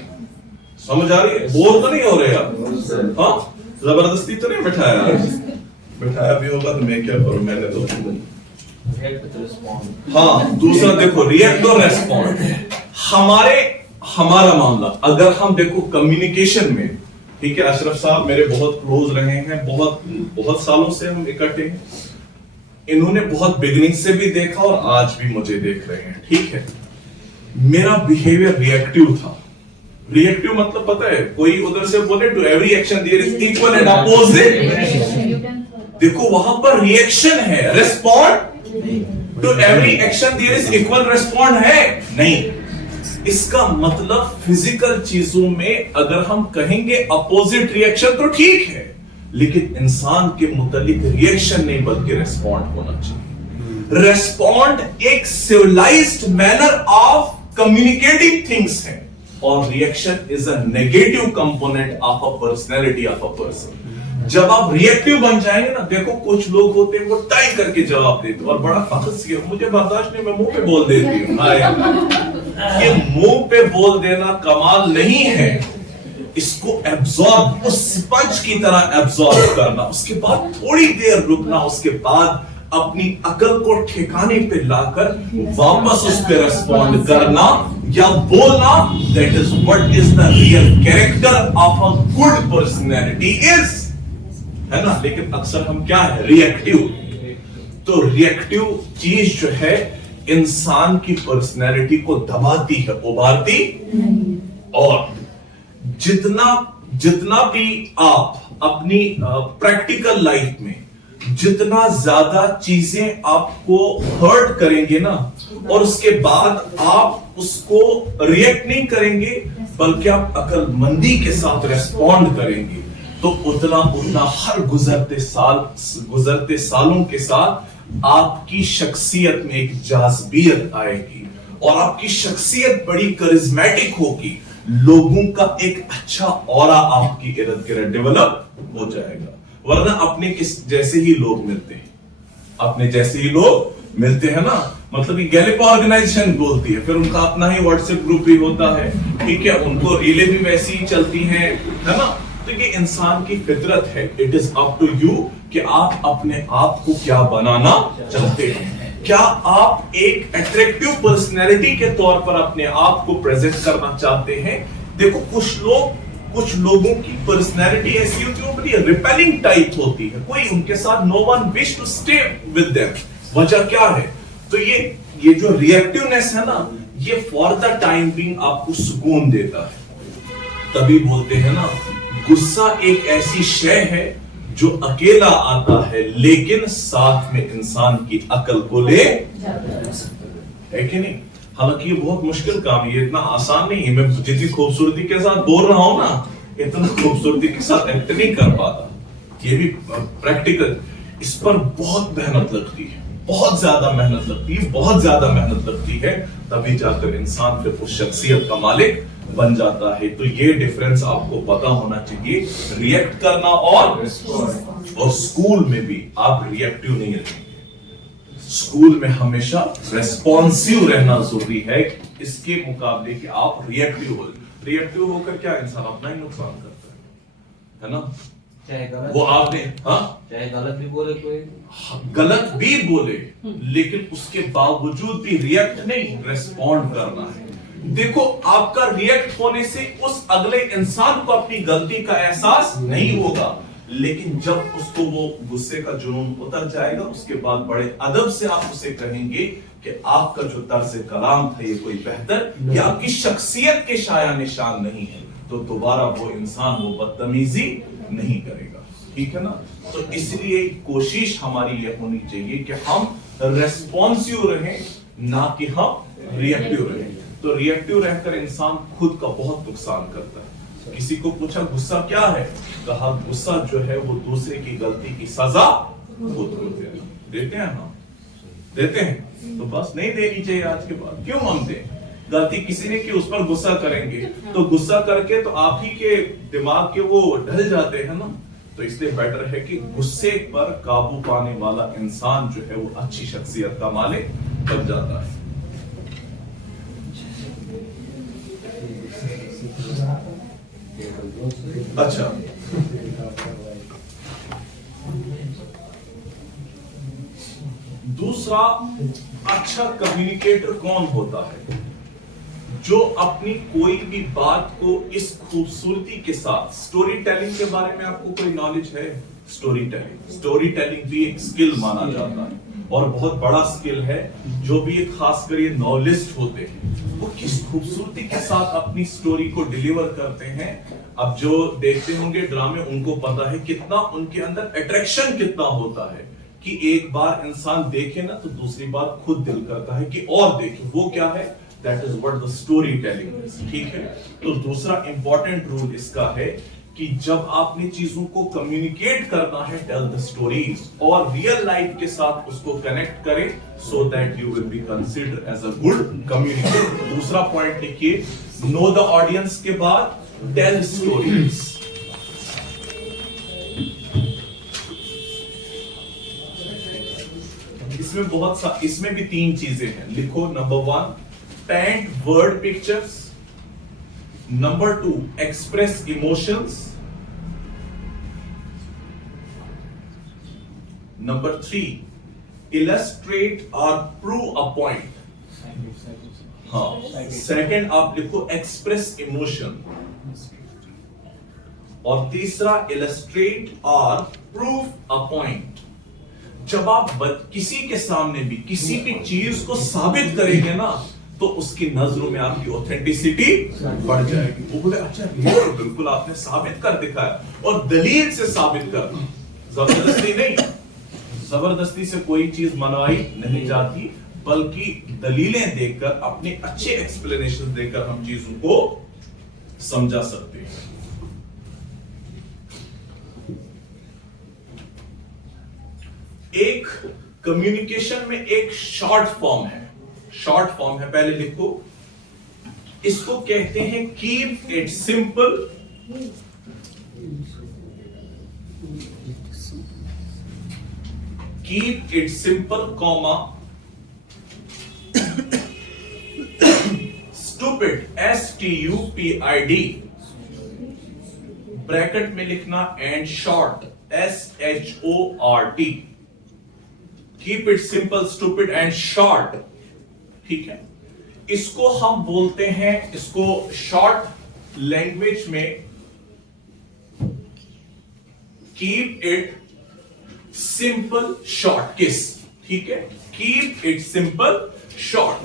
समझ आ रही है? बोर तो नहीं हो रहे आप? हाँ, जबरदस्ती तो नहीं बिठाया? बिठाया भी होगा तो मैं क्या करूं, मैंने तो हाँ। दूसरा देखो, रिएक्ट और रेस्पॉन्ड। हमारा मामला, अगर हम देखो कम्युनिकेशन में, ठीक है, अशरफ साहब मेरे बहुत क्लोज रहे हैं, बहुत सालों से हम इकट्ठे हैं। इन्होंने बहुत बिगिनिंग से भी देखा और आज भी मुझे देख रहे हैं, ठीक है। मेरा बिहेवियर रिएक्टिव था। रिएक्टिव मतलब पता है, कोई उधर से बोले to every action there is equal and opposite. देखो वहां पर रिएक्शन है, respond to every action there is equal respond है नहीं। इसका मतलब फिजिकल चीजों में अगर हम कहेंगे अपोजिट रिएक्शन तो ठीक है, लेकिन इंसान के मुतालिक रिएक्शन नहीं बल्कि रेस्पॉन्ड होना चाहिए। रेस्पॉन्ड एक civilized manner of communicating things है, और reaction is a negative component of a personality of a person. जब आप रिएक्टिव बन जाएंगे ना, देखो कुछ लोग होते हैं वो टाइम करके जवाब देते और बड़ा फख्र से, मुझे बर्दाश्त नहीं, मैं मुंह पे बोल देती हूँ। ये मुंह पे बोल देना कमाल नहीं है, इसको एब्जॉर्ब, उस स्पंज की तरह एब्जॉर्ब करना, उसके बाद थोड़ी देर रुकना, उसके बाद अपनी अकल को ठिकाने पे लाकर वापस उस पे रेस्पॉन्ड करना या बोलना, that is what is the real character of a good personality is, है ना। लेकिन अक्सर हम क्या है, रिएक्टिव। तो रिएक्टिव चीज जो है इंसान की पर्सनैलिटी को दबाती है, उभारती नहीं। और जितना भी आप अपनी प्रैक्टिकल लाइफ में जितना ज्यादा चीजें आपको हर्ट करेंगे ना, और उसके बाद आप उसको रिएक्ट नहीं करेंगे बल्कि आप अकलमंदी के साथ रेस्पॉन्ड करेंगे, तो उतना हर गुजरते सालों के साथ आपकी शख्सियत में एक जाज़बियत आएगी और आपकी शख्सियत बड़ी करिश्मेटिक होगी। लोगों का एक अच्छा ऑरा आपकी इर्द गिर्द डेवलप हो जाएगा। वरना अपने जैसे ही लोग मिलते हैं, अपने जैसे ही लोग मिलते हैं ना, मतलब कि गैलिप ऑर्गेनाइजेशन बोलती है, फिर उनका अपना ही व्हाट्सएप ग्रुप भी होता है, ठीक है, उनको रीले भी वैसी ही चलती हैं, है ना। तो ये इंसान की फितरत है। It is up to you कि आप अपने आप को क्या बनाना चाहते हैं। क्या आप एक अट्रैक्टिव पर्सनैलिटी के तौर पर अपने आप को प्रेजेंट करना चाहते हैं। देखो कुछ लोगों की पर्सनैलिटी ऐसी होती है, बड़ी रिपेलिंग टाइप होती है, कोई उनके साथ no one wish to stay with them. वजह क्या है, तो ये जो रिएक्टिवनेस है ना, ये फॉर द टाइम बीइंग आपको सुकून देता है। तभी बोलते हैं ना, गुस्सा एक ऐसी शय है जो अकेला आता है लेकिन साथ में इंसान की अकल को ले है कि नहीं। हालांकि ये बहुत मुश्किल काम है, ये इतना आसान नहीं है। मैं जितनी खूबसूरती के साथ बोल रहा हूं ना, इतना खूबसूरती के साथ एक्ट नहीं कर पाता। ये भी प्रैक्टिकल, इस पर बहुत मेहनत लगती है, बहुत ज्यादा मेहनत लगती है, बहुत ज्यादा मेहनत लगती है, तभी जाकर इंसान फिर उस शख्सियत का मालिक बन जाता है। तो ये डिफरेंस आपको पता होना चाहिए, रिएक्ट करना और स्कूल में भी आप रिएक्टिव नहीं रहेंगे। स्कूल में हमेशा रेस्पॉन्सिव रहना जरूरी है, इसके मुकाबले कि आप रिएक्टिव होकर क्या इंसान अपना ही नुकसान करता है ना। चाहे वो आपने चाहे गलत भी बोले कोई, गलत भी बोले, लेकिन उसके बावजूद भी रिएक्ट नहीं, रेस्पॉन्ड करना है। देखो, आपका रिएक्ट होने से उस अगले इंसान को अपनी गलती का एहसास नहीं होगा, लेकिन जब उसको वो गुस्से का जुनून उतर जाएगा, उसके बाद बड़े अदब से आप उसे कहेंगे कि आपका जो तर्ज कलाम था ये कोई बेहतर या आपकी शख्सियत के शाया निशान नहीं है, तो दोबारा वो इंसान वो बदतमीजी नहीं करेगा। ठीक है ना। तो इसलिए कोशिश हमारी ये होनी चाहिए कि हम रेस्पॉन्सिव रहें, ना कि हम रिएक्टिव रहें। तो रिएक्टिव रहकर इंसान खुद का बहुत नुकसान करता है। किसी को पूछा गुस्सा क्या है, कहा गुस्सा जो है वो दूसरे की गलती की सजा खुद को देना। देते हैं हम, देते हैं, तो बस नहीं देनी चाहिए आज के बाद। क्यों मानते हैं, गलती किसी ने की उस पर गुस्सा करेंगे, तो गुस्सा करके तो आप ही के दिमाग के वो ढल जाते हैं ना। तो इसलिए बेटर है कि गुस्से पर काबू पाने वाला इंसान जो है वो अच्छी शख्सियत का मालिक बन जाता है। अच्छा, दूसरा, अच्छा कम्युनिकेटर कौन होता है, जो अपनी कोई भी बात को इस खूबसूरती के साथ, स्टोरी टेलिंग के बारे में आपको कोई नॉलेज है। स्टोरी टेलिंग भी एक स्किल माना जाता है और बहुत बड़ा स्किल है। जो भी एक खासकर ये नॉवेलिस्ट होते हैं, वो किस खूबसूरती के साथ अपनी स्टोरी को डिलीवर करते हैं। अब जो देखते होंगे ड्रामे, उनको पता है कितना उनके अंदर अट्रैक्शन कितना होता है कि एक बार इंसान देखे ना तो दूसरी बार खुद दिल करता है कि और देखे। वो क्या है, that is what the story telling is. ठीक है। तो दूसरा इंपॉर्टेंट रूल इसका है कि जब आपने चीजों को कम्युनिकेट करना है, टेल द स्टोरीज और रियल लाइफ के साथ उसको कनेक्ट करें, so that you will be considered as a good communicator. दूसरा पॉइंट लिखिए, नो द ऑडियंस के बाद टेल स्टोरीज। इसमें भी 3 चीजें हैं, लिखो। Number 1, paint word pictures. Number 2, express emotions. Number 3, illustrate or prove a point. हाँ, सेकंड आप लिखो express emotion और तीसरा illustrate or prove a point. जब आप किसी के सामने भी किसी भी चीज को साबित करेंगे ना, तो उसकी नजरों में आपकी ऑथेंटिसिटी बढ़ जाएगी। वो बोले अच्छा ये तो बिल्कुल आपने साबित कर दिखाया, और दलील से साबित करना, जबरदस्ती नहीं। जबरदस्ती से कोई चीज मनवाई नहीं जाती, बल्कि दलीलें देकर, अपने अच्छे एक्सप्लेनेशन देकर हम चीजों को समझा सकते हैं। एक कम्युनिकेशन में एक शॉर्ट फॉर्म है, पहले लिखो। इसको कहते हैं keep it simple, comma stupid, STUPID, bracket में लिखना, and short, SHORT। Keep it simple, stupid and short, ठीक है। इसको हम बोलते हैं, इसको शॉर्ट लैंग्वेज में कीप इट सिंपल शॉर्ट किस, ठीक है। Keep it simple short.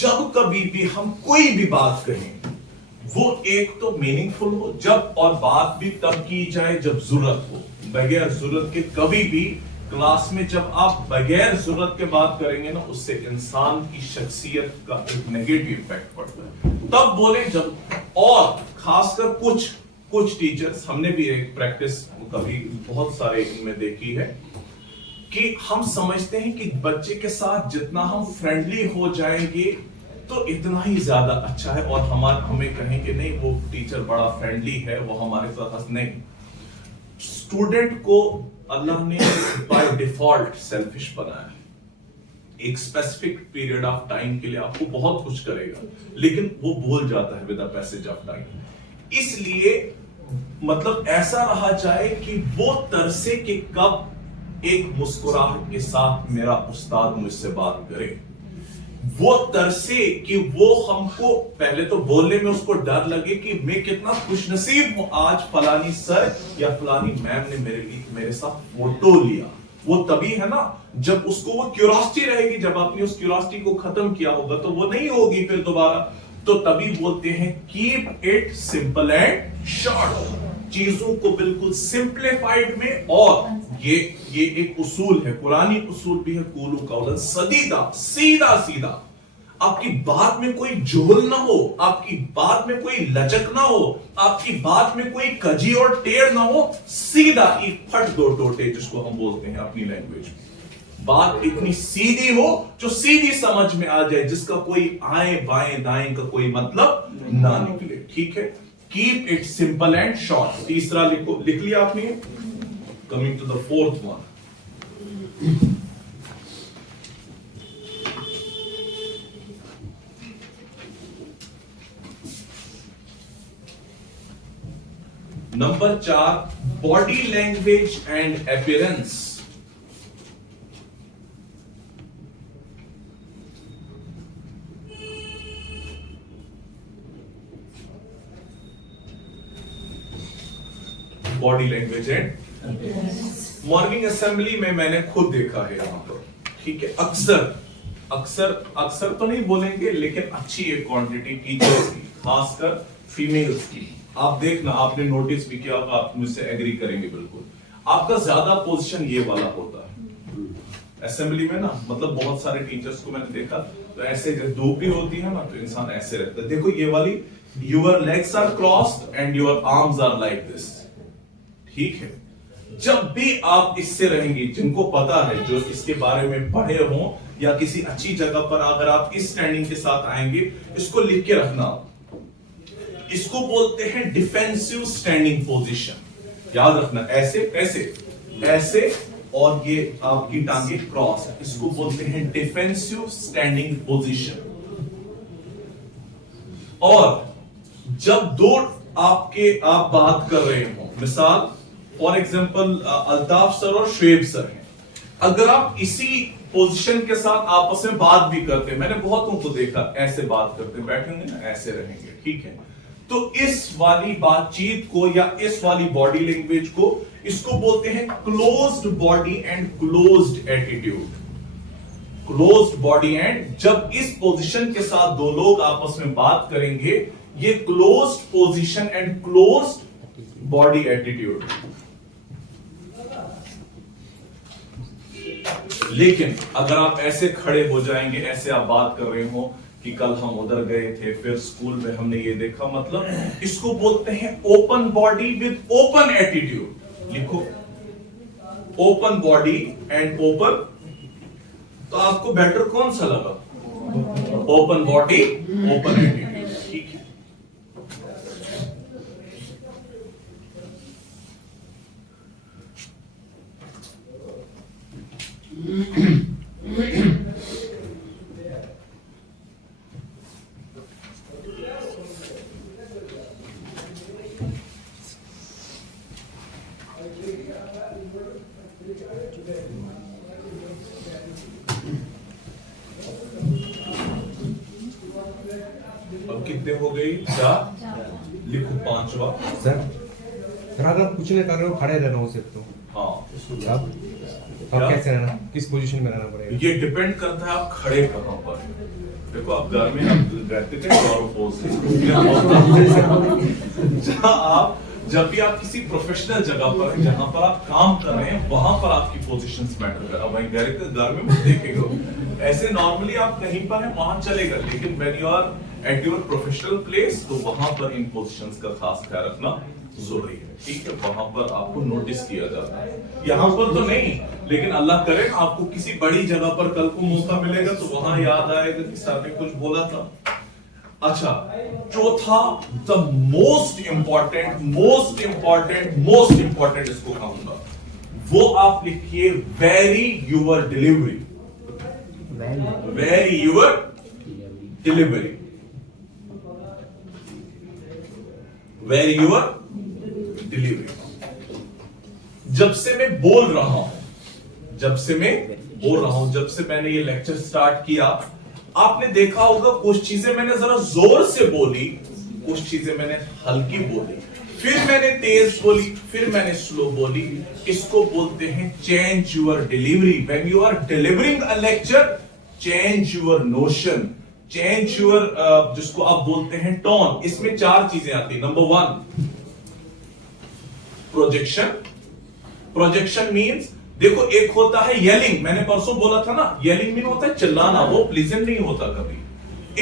जब कभी भी हम कोई भी बात करें, वो एक तो मीनिंगफुल हो, जब, और बात भी तब की जाए जब जरूरत हो। बगैर जरूरत के कभी भी क्लास में जब आप बगैर जरूरत के बात करेंगे ना, उससे इंसान की शख्सियत का एक नेगेटिव इफेक्ट पड़ता है। तब बोले जब, और खासकर कुछ टीचर्स, हमने भी एक प्रैक्टिस कभी बहुत सारे इनमें देखी है, कि हम समझते हैं कि बच्चे के साथ जितना हम फ्रेंडली हो जाएंगे तो इतना ही ज्यादा अच्छा है, और हमें कहें कि नहीं वो टीचर बड़ा फ्रेंडली है, वो हमारे साथ नहीं। स्टूडेंट को अल्लाह ने बाय डिफॉल्ट सेल्फिश बनाया है। एक स्पेसिफिक पीरियड ऑफ टाइम के लिए आपको बहुत कुछ करेगा, लेकिन वो भूल जाता है with the passage of time. इसलिए मतलब ऐसा रहा जाए कि वो तरसे कि कब एक मुस्कुराहट के साथ मेरा उस्ताद मुझसे बात करे, वो तरसे कि वो हमको पहले तो बोलने में उसको डर लगे कि मैं कितना खुशनसीब हूं, आज फलानी सर या फलानी मैम ने मेरे साथ फोटो लिया। वो तभी है ना जब उसको वो क्यूरियोसिटी रहेगी, जब आपने उस क्यूरियोसिटी को खत्म किया होगा तो वो नहीं होगी फिर दोबारा। तो तभी बोलते हैं keep it simple and short, चीजों को बिल्कुल सिंप्लीफाइड में। और ये एक उसूल है, कुरानी उसूल भी है, कूलू कौलन सदीदा, सीधा सीधा। आपकी बात में कोई जोल ना हो, आपकी बात में कोई लचक ना हो, आपकी बात में कोई कजी और टेढ़ ना हो, सीधा एक फट दो टोटे, जिसको हम बोलते हैं अपनी लैंग्वेज में। बात इतनी सीधी हो जो सीधी समझ में आ जाए, जिसका कोई आए बाएं दाएं का कोई मतलब ना निकले, ठीक है। Keep it simple and short. तीसरा लिख लिया आपने। Coming to the fourth one, number 4, body language and appearance. Body language and morning assembly में मैंने खुद देखा है यहां पर, ठीक है। अक्सर तो नहीं बोलेंगे, लेकिन अच्छी एक क्वांटिटी टीचर्स की, खासकर फीमेल्स की, आप देखना, आपने नोटिस भी किया, आप मुझसे एग्री करेंगे बिल्कुल। आपका ज्यादा पोजीशन ये वाला होता है असेंबली में ना, मतलब बहुत सारे टीचर्स को मैंने देखा तो ऐसे जब धूप भी होती है ना तो इंसान ऐसे रहता है। देखो ये वाली, your legs are crossed and your arms are like this, ठीक है, जब भी आप इससे रहेंगे, जिनको पता है, जो इसके बारे में पढ़े हों या किसी अच्छी जगह पर अगर आप इस स्टैंडिंग के साथ आएंगे, इसको लिख के रखना। इसको बोलते हैं डिफेंसिव स्टैंडिंग पोजीशन। याद रखना, ऐसे ऐसे ऐसे और ये आपकी टांगे क्रॉस, इसको बोलते हैं डिफेंसिव स्टैंडिंग पोजीशन। और जब दो आप बात कर रहे हो, मिसाल फॉर एग्जांपल अल्ताफ सर और शुएब सर हैं, अगर आप इसी पोजीशन के साथ आपस में बात भी करते हैं, मैंने बहुतों को देखा ऐसे बात करते, बैठेंगे ना ऐसे रहेंगे, ठीक है, तो इस वाली बातचीत को या इस वाली बॉडी लैंग्वेज को, इसको बोलते हैं closed body and closed attitude. Closed body and, जब इस पोजीशन के साथ दो लोग आपस में बात करेंगे, ये closed position and closed body attitude. लेकिन अगर आप ऐसे खड़े हो जाएंगे, ऐसे आप बात कर रहे हो कि कल हम उधर गए थे, फिर स्कूल में हमने ये देखा, मतलब इसको बोलते हैं open body with open attitude. लिखो ओपन बॉडी एंड ओपन, तो आपको बेटर कौन सा लगा? ओपन बॉडी ओपन एटीट्यूड, ठीक है। अब कितने हो गई? 4। लिखो 5वां। सर अगर आप कुछ नहीं कर रहे हो, खड़े रहना हो सिर्फ, तो हाँ, अब कैसे रहना, किस पोजीशन में रहना पड़ेगा? ये डिपेंड करता है आप खड़े कहां पर। देखो आप घर में हम रहते थे जहां आप, जब भी आप किसी प्रोफेशनल जगह पर हैं, जहां पर आप काम कर रहे हैं, वहां पर आपकी पोजीशंस मैटर है। अब घर में मत देखेगा, ऐसे नॉर्मली आप कहीं पर हैं वहां चलेगा, लेकिन when you are at your professional place, तो वहां पर इन पोजीशंस का खास ख्याल रखना जरूरी है, ठीक है। वहां पर आपको नोटिस किया जाता है, यहाँ पर तो नहीं, लेकिन अल्लाह करे आपको किसी बड़ी जगह पर कल को मौका मिलेगा तो वहां याद आएगा कि सर ने कुछ बोला था। अच्छा, चौथा, द मोस्ट इंपॉर्टेंट इसको कहूंगा, वो आप लिखिए vary your delivery. Vary your delivery, vary your delivery. जब से मैं बोल रहा हूं, जब से मैंने ये लेक्चर स्टार्ट किया, आपने देखा होगा कुछ चीजें मैंने जरा जोर से बोली, कुछ चीजें मैंने हल्की बोली, फिर मैंने तेज बोली, फिर मैंने स्लो बोली। इसको बोलते हैं change your delivery. When you are delivering a lecture, change your notion, change your, जिसको आप बोलते हैं टोन। इसमें 4 चीजें आती है। Number 1, projection. प्रोजेक्शन मीन्स, देखो एक होता है येलिंग, मैंने परसों बोला था ना, येलिंग मीन होता है चिल्लाना, वो प्लीजेंट नहीं होता कभी।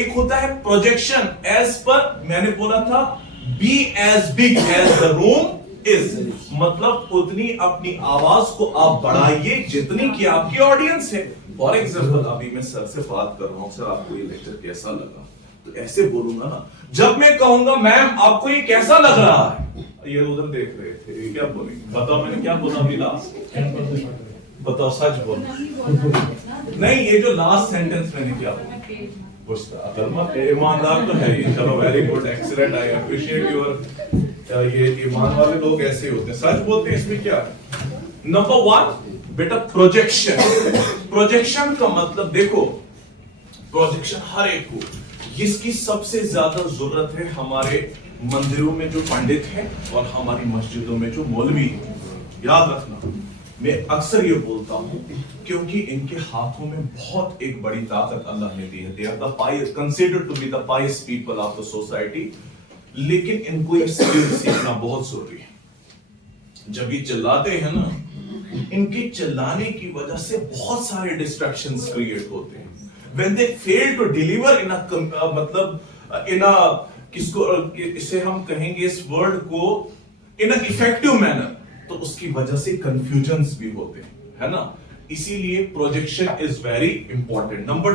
एक होता है प्रोजेक्शन, एज पर मैंने बोला था, be as big as the room is, मतलब उतनी अपनी आवाज को आप बढ़ाइए जितनी की आपकी ऑडियंस है। फॉर एग्जाम्पल अभी मैं सर से बात कर रहा हूं, सर आपको ये लेक्चर कैसा लगा, तो ऐसे बोलूंगा ना। जब मैं कहूंगा मैम आपको ये कैसा लग रहा है, ये उधर देख रहे थे, ये क्या बोलेंगे बताओ, मैंने क्या बोला अभी लास्ट, बताओ सच बोलो। नहीं, ये जो लास्ट सेंटेंस मैंने क्या बोला, ईमानदार तो है ये, चलो very good, excellent, I appreciate your, ये ईमान वाले लोग ऐसे होते हैं, सच बोलते हैं। इसमें क्या है? नंबर 1 बेटा, प्रोजेक्शन। प्रोजेक्शन का मतलब देखो, प्रोजेक्शन हर एक को, इसकी सबसे ज्यादा जरूरत है हमारे मंदिरों में जो पंडित हैं और हमारी मस्जिदों में जो मौलवी हैं। याद रखना, मैं अक्सर ये बोलता हूं क्योंकि इनके हाथों में बहुत एक बड़ी ताकत अल्लाह ने दी है। They are the pious, considered to be the pious people of the society. लेकिन इनको ये स्किल सीखना बहुत जरूरी है। जब ये चिल्लाते हैं ना, इनके चिल्लाने की वजह से बहुत सारे डिस्ट्रैक्शंस क्रिएट होते हैं। When they fail to deliver in a मतलब in a किसको, इसे हम कहेंगे इस वर्ड को, in a effective manner, तो उसकी वजह से कंफ्यूजन्स भी होते हैं, है ना। इसीलिए projection is very important. Number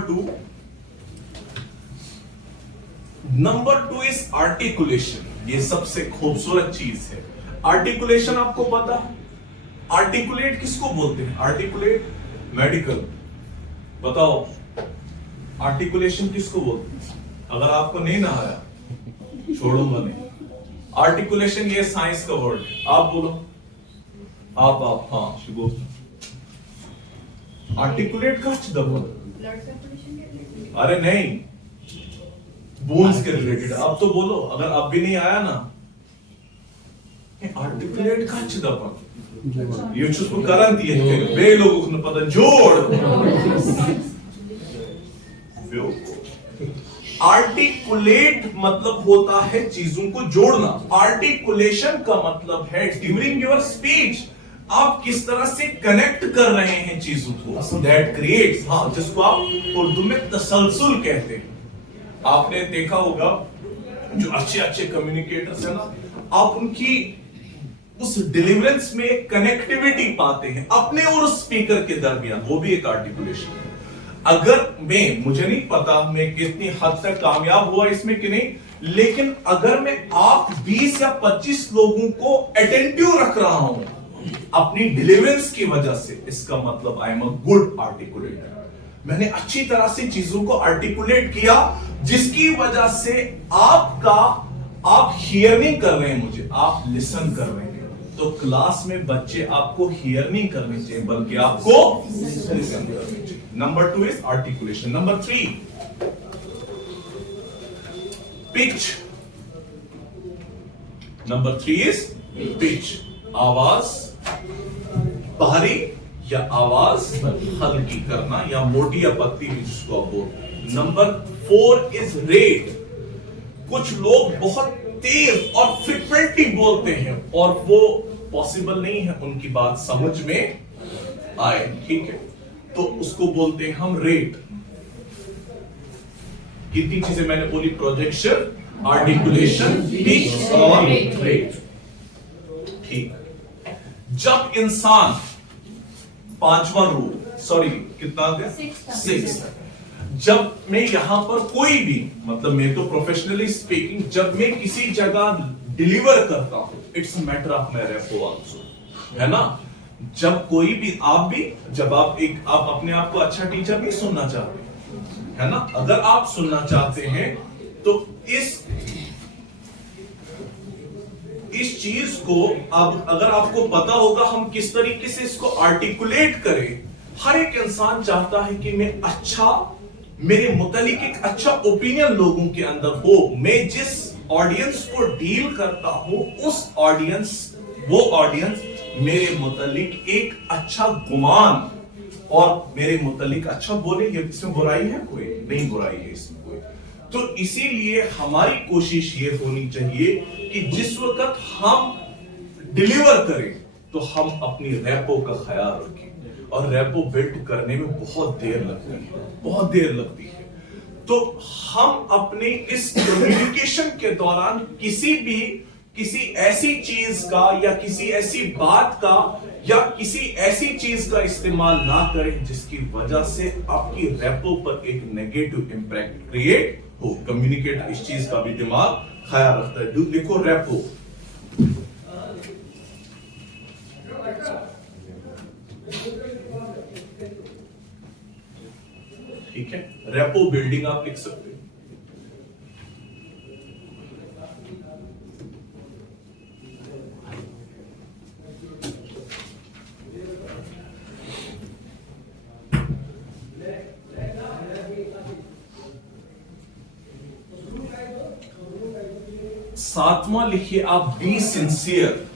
two is articulation. ये सबसे खूबसूरत चीज है। आर्टिकुलेशन आपको पता है? आर्टिकुलेट किसको बोलते हैं? आर्टिकुलेट मेडिकल, बताओ आर्टिकुलेशन किसको बोलते हैं? अगर आपको नहीं ना आया छोड़ूंगा नहीं। आर्टिकुलेशन ये साइंस का वर्ड है। आप बोलो, आप हाँ शुभ। आर्टिकुलेट का दबो। ब्लड सर्कुलेशन के लिए अरे नहीं, बोन्स के रिलेटेड। अब तो बोलो, अगर अब भी नहीं आया ना। आर्टिकुलेट का दबो ये उसको करंट ये बे लोगों को पता जोड़। आर्टिकुलेट मतलब होता है चीजों को जोड़ना। आर्टिकुलेशन का मतलब है ड्यूरिंग योर स्पीच आप किस तरह से कनेक्ट कर रहे हैं चीजों को। दैट क्रिएट्स, हाँ, जिसको आप उर्दू में तसलसल कहते हैं। आपने देखा होगा जो अच्छे अच्छे कम्युनिकेटर्स है ना, आप उनकी उस डिलीवरेंस में एक कनेक्टिविटी पाते हैं अपने और स्पीकर के दरमियान। वो भी एक आर्टिकुलेशन है। अगर मुझे नहीं पता मैं कितनी हद तक कामयाब हुआ इसमें कि नहीं, लेकिन अगर मैं आप 20 या 25 लोगों को अटेंटिव रख रहा हूं अपनी डिलीवरेंस की वजह से, इसका मतलब I am a good articulator. मैंने अच्छी तरह से चीजों को आर्टिकुलेट किया, जिसकी वजह से आप हियर नहीं कर रहे हैं मुझे, आप लिसन कर रहे हैं। तो क्लास में बच्चे आपको हियर नहीं करने चाहिए, बल्कि आपको लिसन करने चाहिए। Number 2 is articulation. Number 3 pitch. Number 3 is pitch. आवाज भारी या आवाज हल्की करना, या मोटी या पतली भी जिसको आप बोलते हैं। Number 4 is rate. कुछ लोग बहुत तेज और फ्रिक्वेंटली बोलते हैं और वो पॉसिबल नहीं है उनकी बात समझ में आए, ठीक है, तो उसको बोलते हैं हम रेट। कितनी चीजें मैंने बोली? प्रोजेक्शन, आर्टिकुलेशन, पिच और रेट। ठीक। जब इंसान पांचवा रूल, सॉरी कितना आ गया? 6। जब मैं यहां पर कोई भी, मतलब मैं तो प्रोफेशनली स्पीकिंग, जब मैं किसी जगह डिलीवर करता हूं, it's matter of my repo also, है ना। जब कोई भी, जब आप अपने आप को अच्छा टीचर नहीं सुनना चाहते, है ना, अगर आप सुनना चाहते हैं तो इस चीज को अब अगर आपको पता होगा हम किस तरीके से इसको आर्टिकुलेट करें। हर एक इंसान चाहता है कि मैं मेरे मुतालिक एक अच्छा ओपिनियन लोगों के अंदर हो। मैं जिस ऑडियंस को डील करता हूं वो ऑडियंस मेरे मुतालिक एक अच्छा गुमान और मेरे मुतालिक अच्छा बोले। ये इसमें बुराई है? कोई नहीं बुराई है इसमें कोई। तो इसीलिए हमारी कोशिश ये होनी चाहिए कि जिस वक्त हम डिलीवर करें तो हम अपनी रैपो का ख्याल रखें, और रैपो बिल्ड करने में बहुत देर लगती है। तो हम अपने इस कम्युनिकेशन के दौरान किसी ऐसी चीज का या किसी ऐसी बात का या किसी ऐसी चीज का इस्तेमाल ना करें जिसकी वजह से आपकी रैपो पर एक नेगेटिव इंपैक्ट क्रिएट हो। कम्युनिकेटर इस चीज का भी दिमाग ख्याल रखता है। देखो रैपो, ठीक है, रेपो बिल्डिंग आप लिख सकते हो। सातवां लिखिए आप, बी सिंसियर।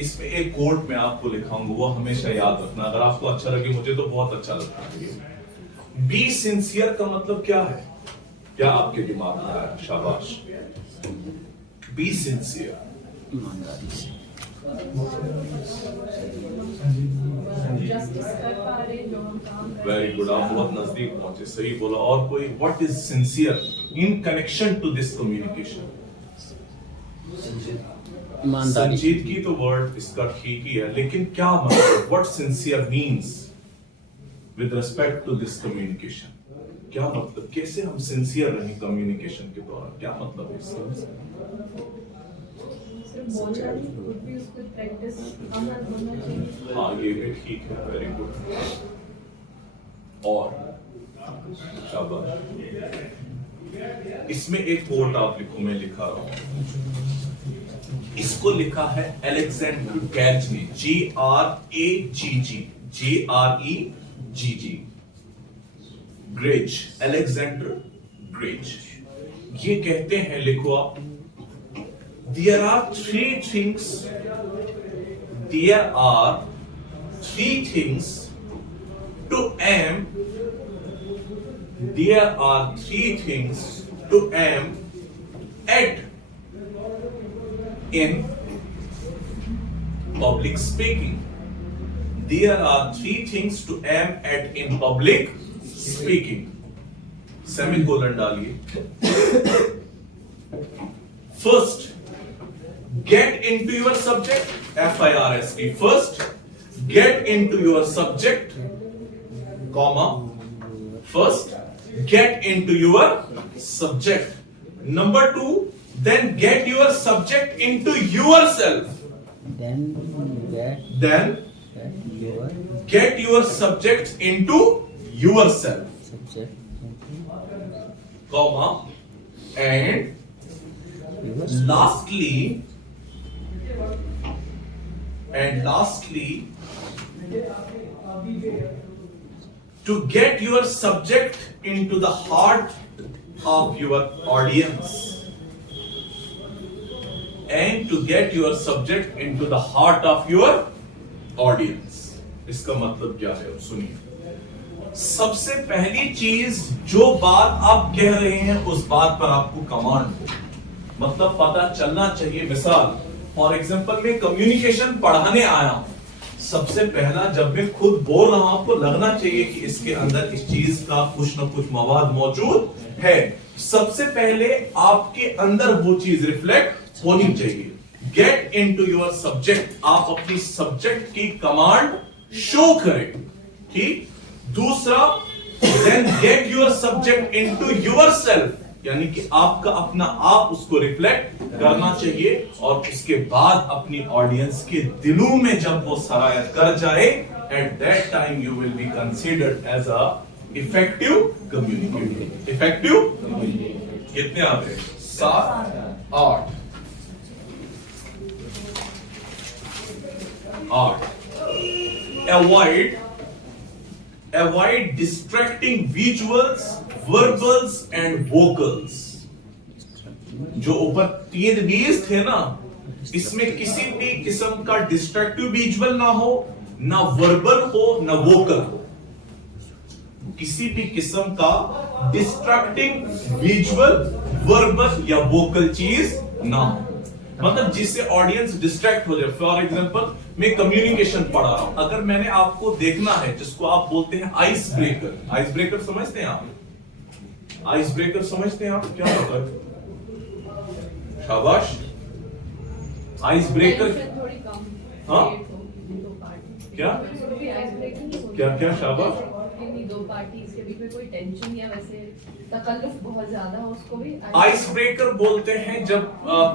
इसमें एक कोट में आपको लिखाऊंगा, वो हमेशा याद रखना। अगर आपको अच्छा लगे, मुझे तो बहुत अच्छा लगता है। बी सिंसियर का मतलब क्या है? क्या आपके दिमाग में आया? शाबाश। बी सिंसियर, वेरी गुड, आप बहुत नजदीक पहुंचे, सही बोला। और कोई? What is sincere in connection to this communication? ईमानदारी। संजीदगी तो वर्ड इसका ठीक ही है, लेकिन क्या मतलब what sincere means with respect to this communication? क्या मतलब, कैसे हम सिंसियर रहें कम्युनिकेशन के दौरान, क्या मतलब है इसका? सिर्फ बोलना नहीं, खुद भी उसको प्रैक्टिस करना होना चाहिए। हाँ ये भी ठीक है, वेरी गुड। और शाबाश, इसमें एक कोट आप लिखो, मैं लिखा रहा हूं। इसको लिखा है अलेक्जेंडर गैज ने, GRAGG, ग्रेज, अलेक्जेंडर ग्रेज। ये कहते हैं, लिखो आप, there are three things to aim at in public speaking. There are three things to aim at in public speaking. Semicolon डालिए। First, get into your subject, FIRST. First, get into your subject, comma. First, get into your subject. Number 2, then get your subject into yourself. Then Then your get your subject into yourself, subject comma. And lastly, to get your subject into the heart of your audience, and to get your subject into the heart of your audience. इसका मतलब क्या है, सुनिए। सबसे पहली चीज, जो बात आप कह रहे हैं उस बात पर आपको कमांड हो, मतलब पता चलना चाहिए। मिसाल फॉर एग्जांपल, मैं कम्युनिकेशन पढ़ाने आया हूं, सबसे पहला जब मैं खुद बोल रहा हूं आपको लगना चाहिए कि इसके अंदर इस चीज का कुछ न कुछ मवाद मौजूद है। सबसे पहले आपके अंदर वो चीज रिफ्लेक्ट होनी चाहिए। गेट इनटू योर सब्जेक्ट, आप अपनी सब्जेक्ट की कमांड शो करें, ठीक। दूसरा, then get your subject into yourself, यानी कि आपका अपना आप उसको रिफ्लेक्ट करना चाहिए, और उसके बाद अपनी ऑडियंस के दिलों में जब वो सरायत कर जाए, at that time you will be considered as a effective communicator. Effective कितने आ गए? 7, 8। Avoid distracting visuals, verbals and vocals. जो ऊपर 3 V's थे ना, इसमें किसी भी किस्म का डिस्ट्रैक्टिव विजुअल ना हो, ना वर्बल हो, ना वोकल हो। किसी भी किस्म का डिस्ट्रैक्टिंग विजुअल, वर्बल या वोकल चीज ना हो, मतलब जिससे ऑडियंस डिस्ट्रैक्ट हो जाए। फॉर एग्जांपल, मैं कम्युनिकेशन पढ़ा रहा हूं, अगर मैंने आपको देखना है, जिसको आप बोलते हैं आइस ब्रेकर। आइस ब्रेकर समझते हैं आप? आइस ब्रेकर समझते हैं आप? क्या होता है? शाबाश। आइस ब्रेकर थोड़ी कम, हाँ? दो पार्टी क्या? आइस ब्रेकिंग क्या शाबाश। दो पार्टी के बीच में कोई टेंशन या वैसे तकल्लुफ बहुत ज्यादा हो, उसको भी आइस ब्रेकर बोलते हैं। जब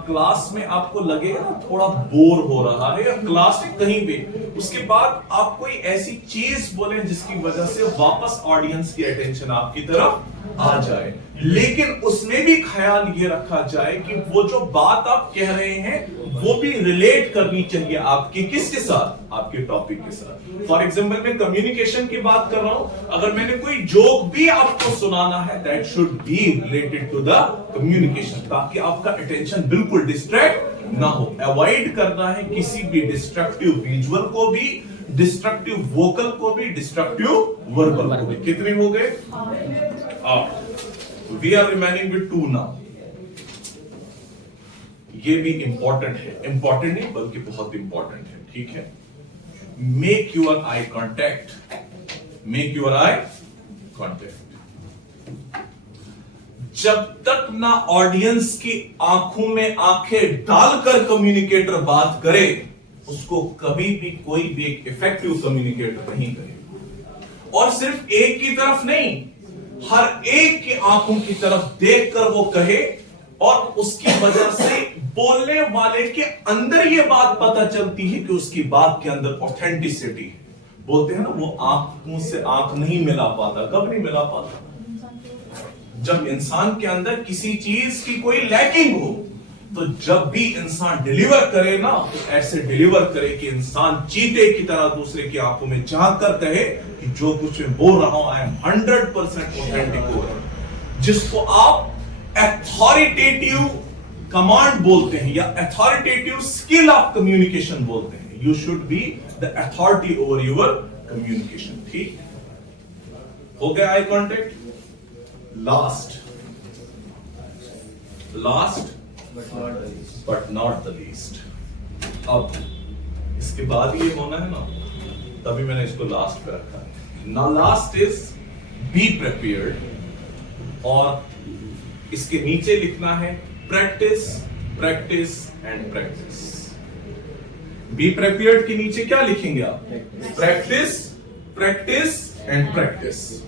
क्लास में आपको लगेगा ना थोड़ा बोर हो रहा है, या क्लास में कहीं भी, उसके बाद आप कोई ऐसी चीज बोले जिसकी वजह से वापस ऑडियंस की अटेंशन आपकी तरफ आ जाए, लेकिन उसमें भी ख्याल ये रखा जाए कि वो जो बात आप कह रहे हैं वो भी रिलेट करनी चाहिए आपके किसके साथ? आपके टॉपिक के साथ। फॉर एग्जांपल, मैं कम्युनिकेशन की बात कर रहा हूं, अगर मैंने कोई जोक भी आपको सुनाना है, that should be related to the communication, ताकि आपका अटेंशन बिल्कुल डिस्ट्रैक्ट ना हो। अवॉइड करना है किसी भी डिस्ट्रक्टिव विजुअल को भी, डिस्ट्रक्टिव वोकल को भी, डिस्ट्रक्टिव वर्बल को भी। कितने हो गए? 8। We are remaining with 2 now. ये भी इंपॉर्टेंट है, इंपॉर्टेंट नहीं बल्कि बहुत इंपॉर्टेंट है, ठीक है। Make your eye contact, make your eye contact. जब तक ना ऑडियंस की आंखों में आंखें डालकर कम्युनिकेटर बात करे, उसको कभी भी कोई भी एक इफेक्टिव कम्युनिकेटर नहीं करेगा। और सिर्फ एक की तरफ नहीं, हर एक की आंखों की तरफ देखकर वो कहे, और उसकी वजह से बोलने वाले के अंदर ये बात पता चलती है कि उसकी बात के अंदर ऑथेंटिसिटी है। बोलते हैं ना, वो आंखों से आंख नहीं मिला पाता। कब नहीं मिला पाता? जब इंसान के अंदर किसी चीज की कोई लैकिंग हो। तो जब भी इंसान डिलीवर करे ना, तो ऐसे डिलीवर करे कि इंसान चीते की तरह दूसरे की आंखों में झांक कर कहे कि जो कुछ मैं बोल रहा हूं, आई एम 100% ऑथेंटिक हो रहा है। जिसको आप अथॉरिटेटिव कमांड बोलते हैं या अथॉरिटेटिव स्किल ऑफ कम्युनिकेशन बोलते हैं। You should be the authority over your communication. ठीक हो गया eye contact. Last but not the least. अब इसके बाद ये होना है ना, तभी मैंने इसको लास्ट पे रखा है। ना लास्ट इज बी प्रिपेयर्ड, और इसके नीचे लिखना है practice practice and practice. Be prepared के नीचे क्या लिखेंगे आप? Practice practice and practice.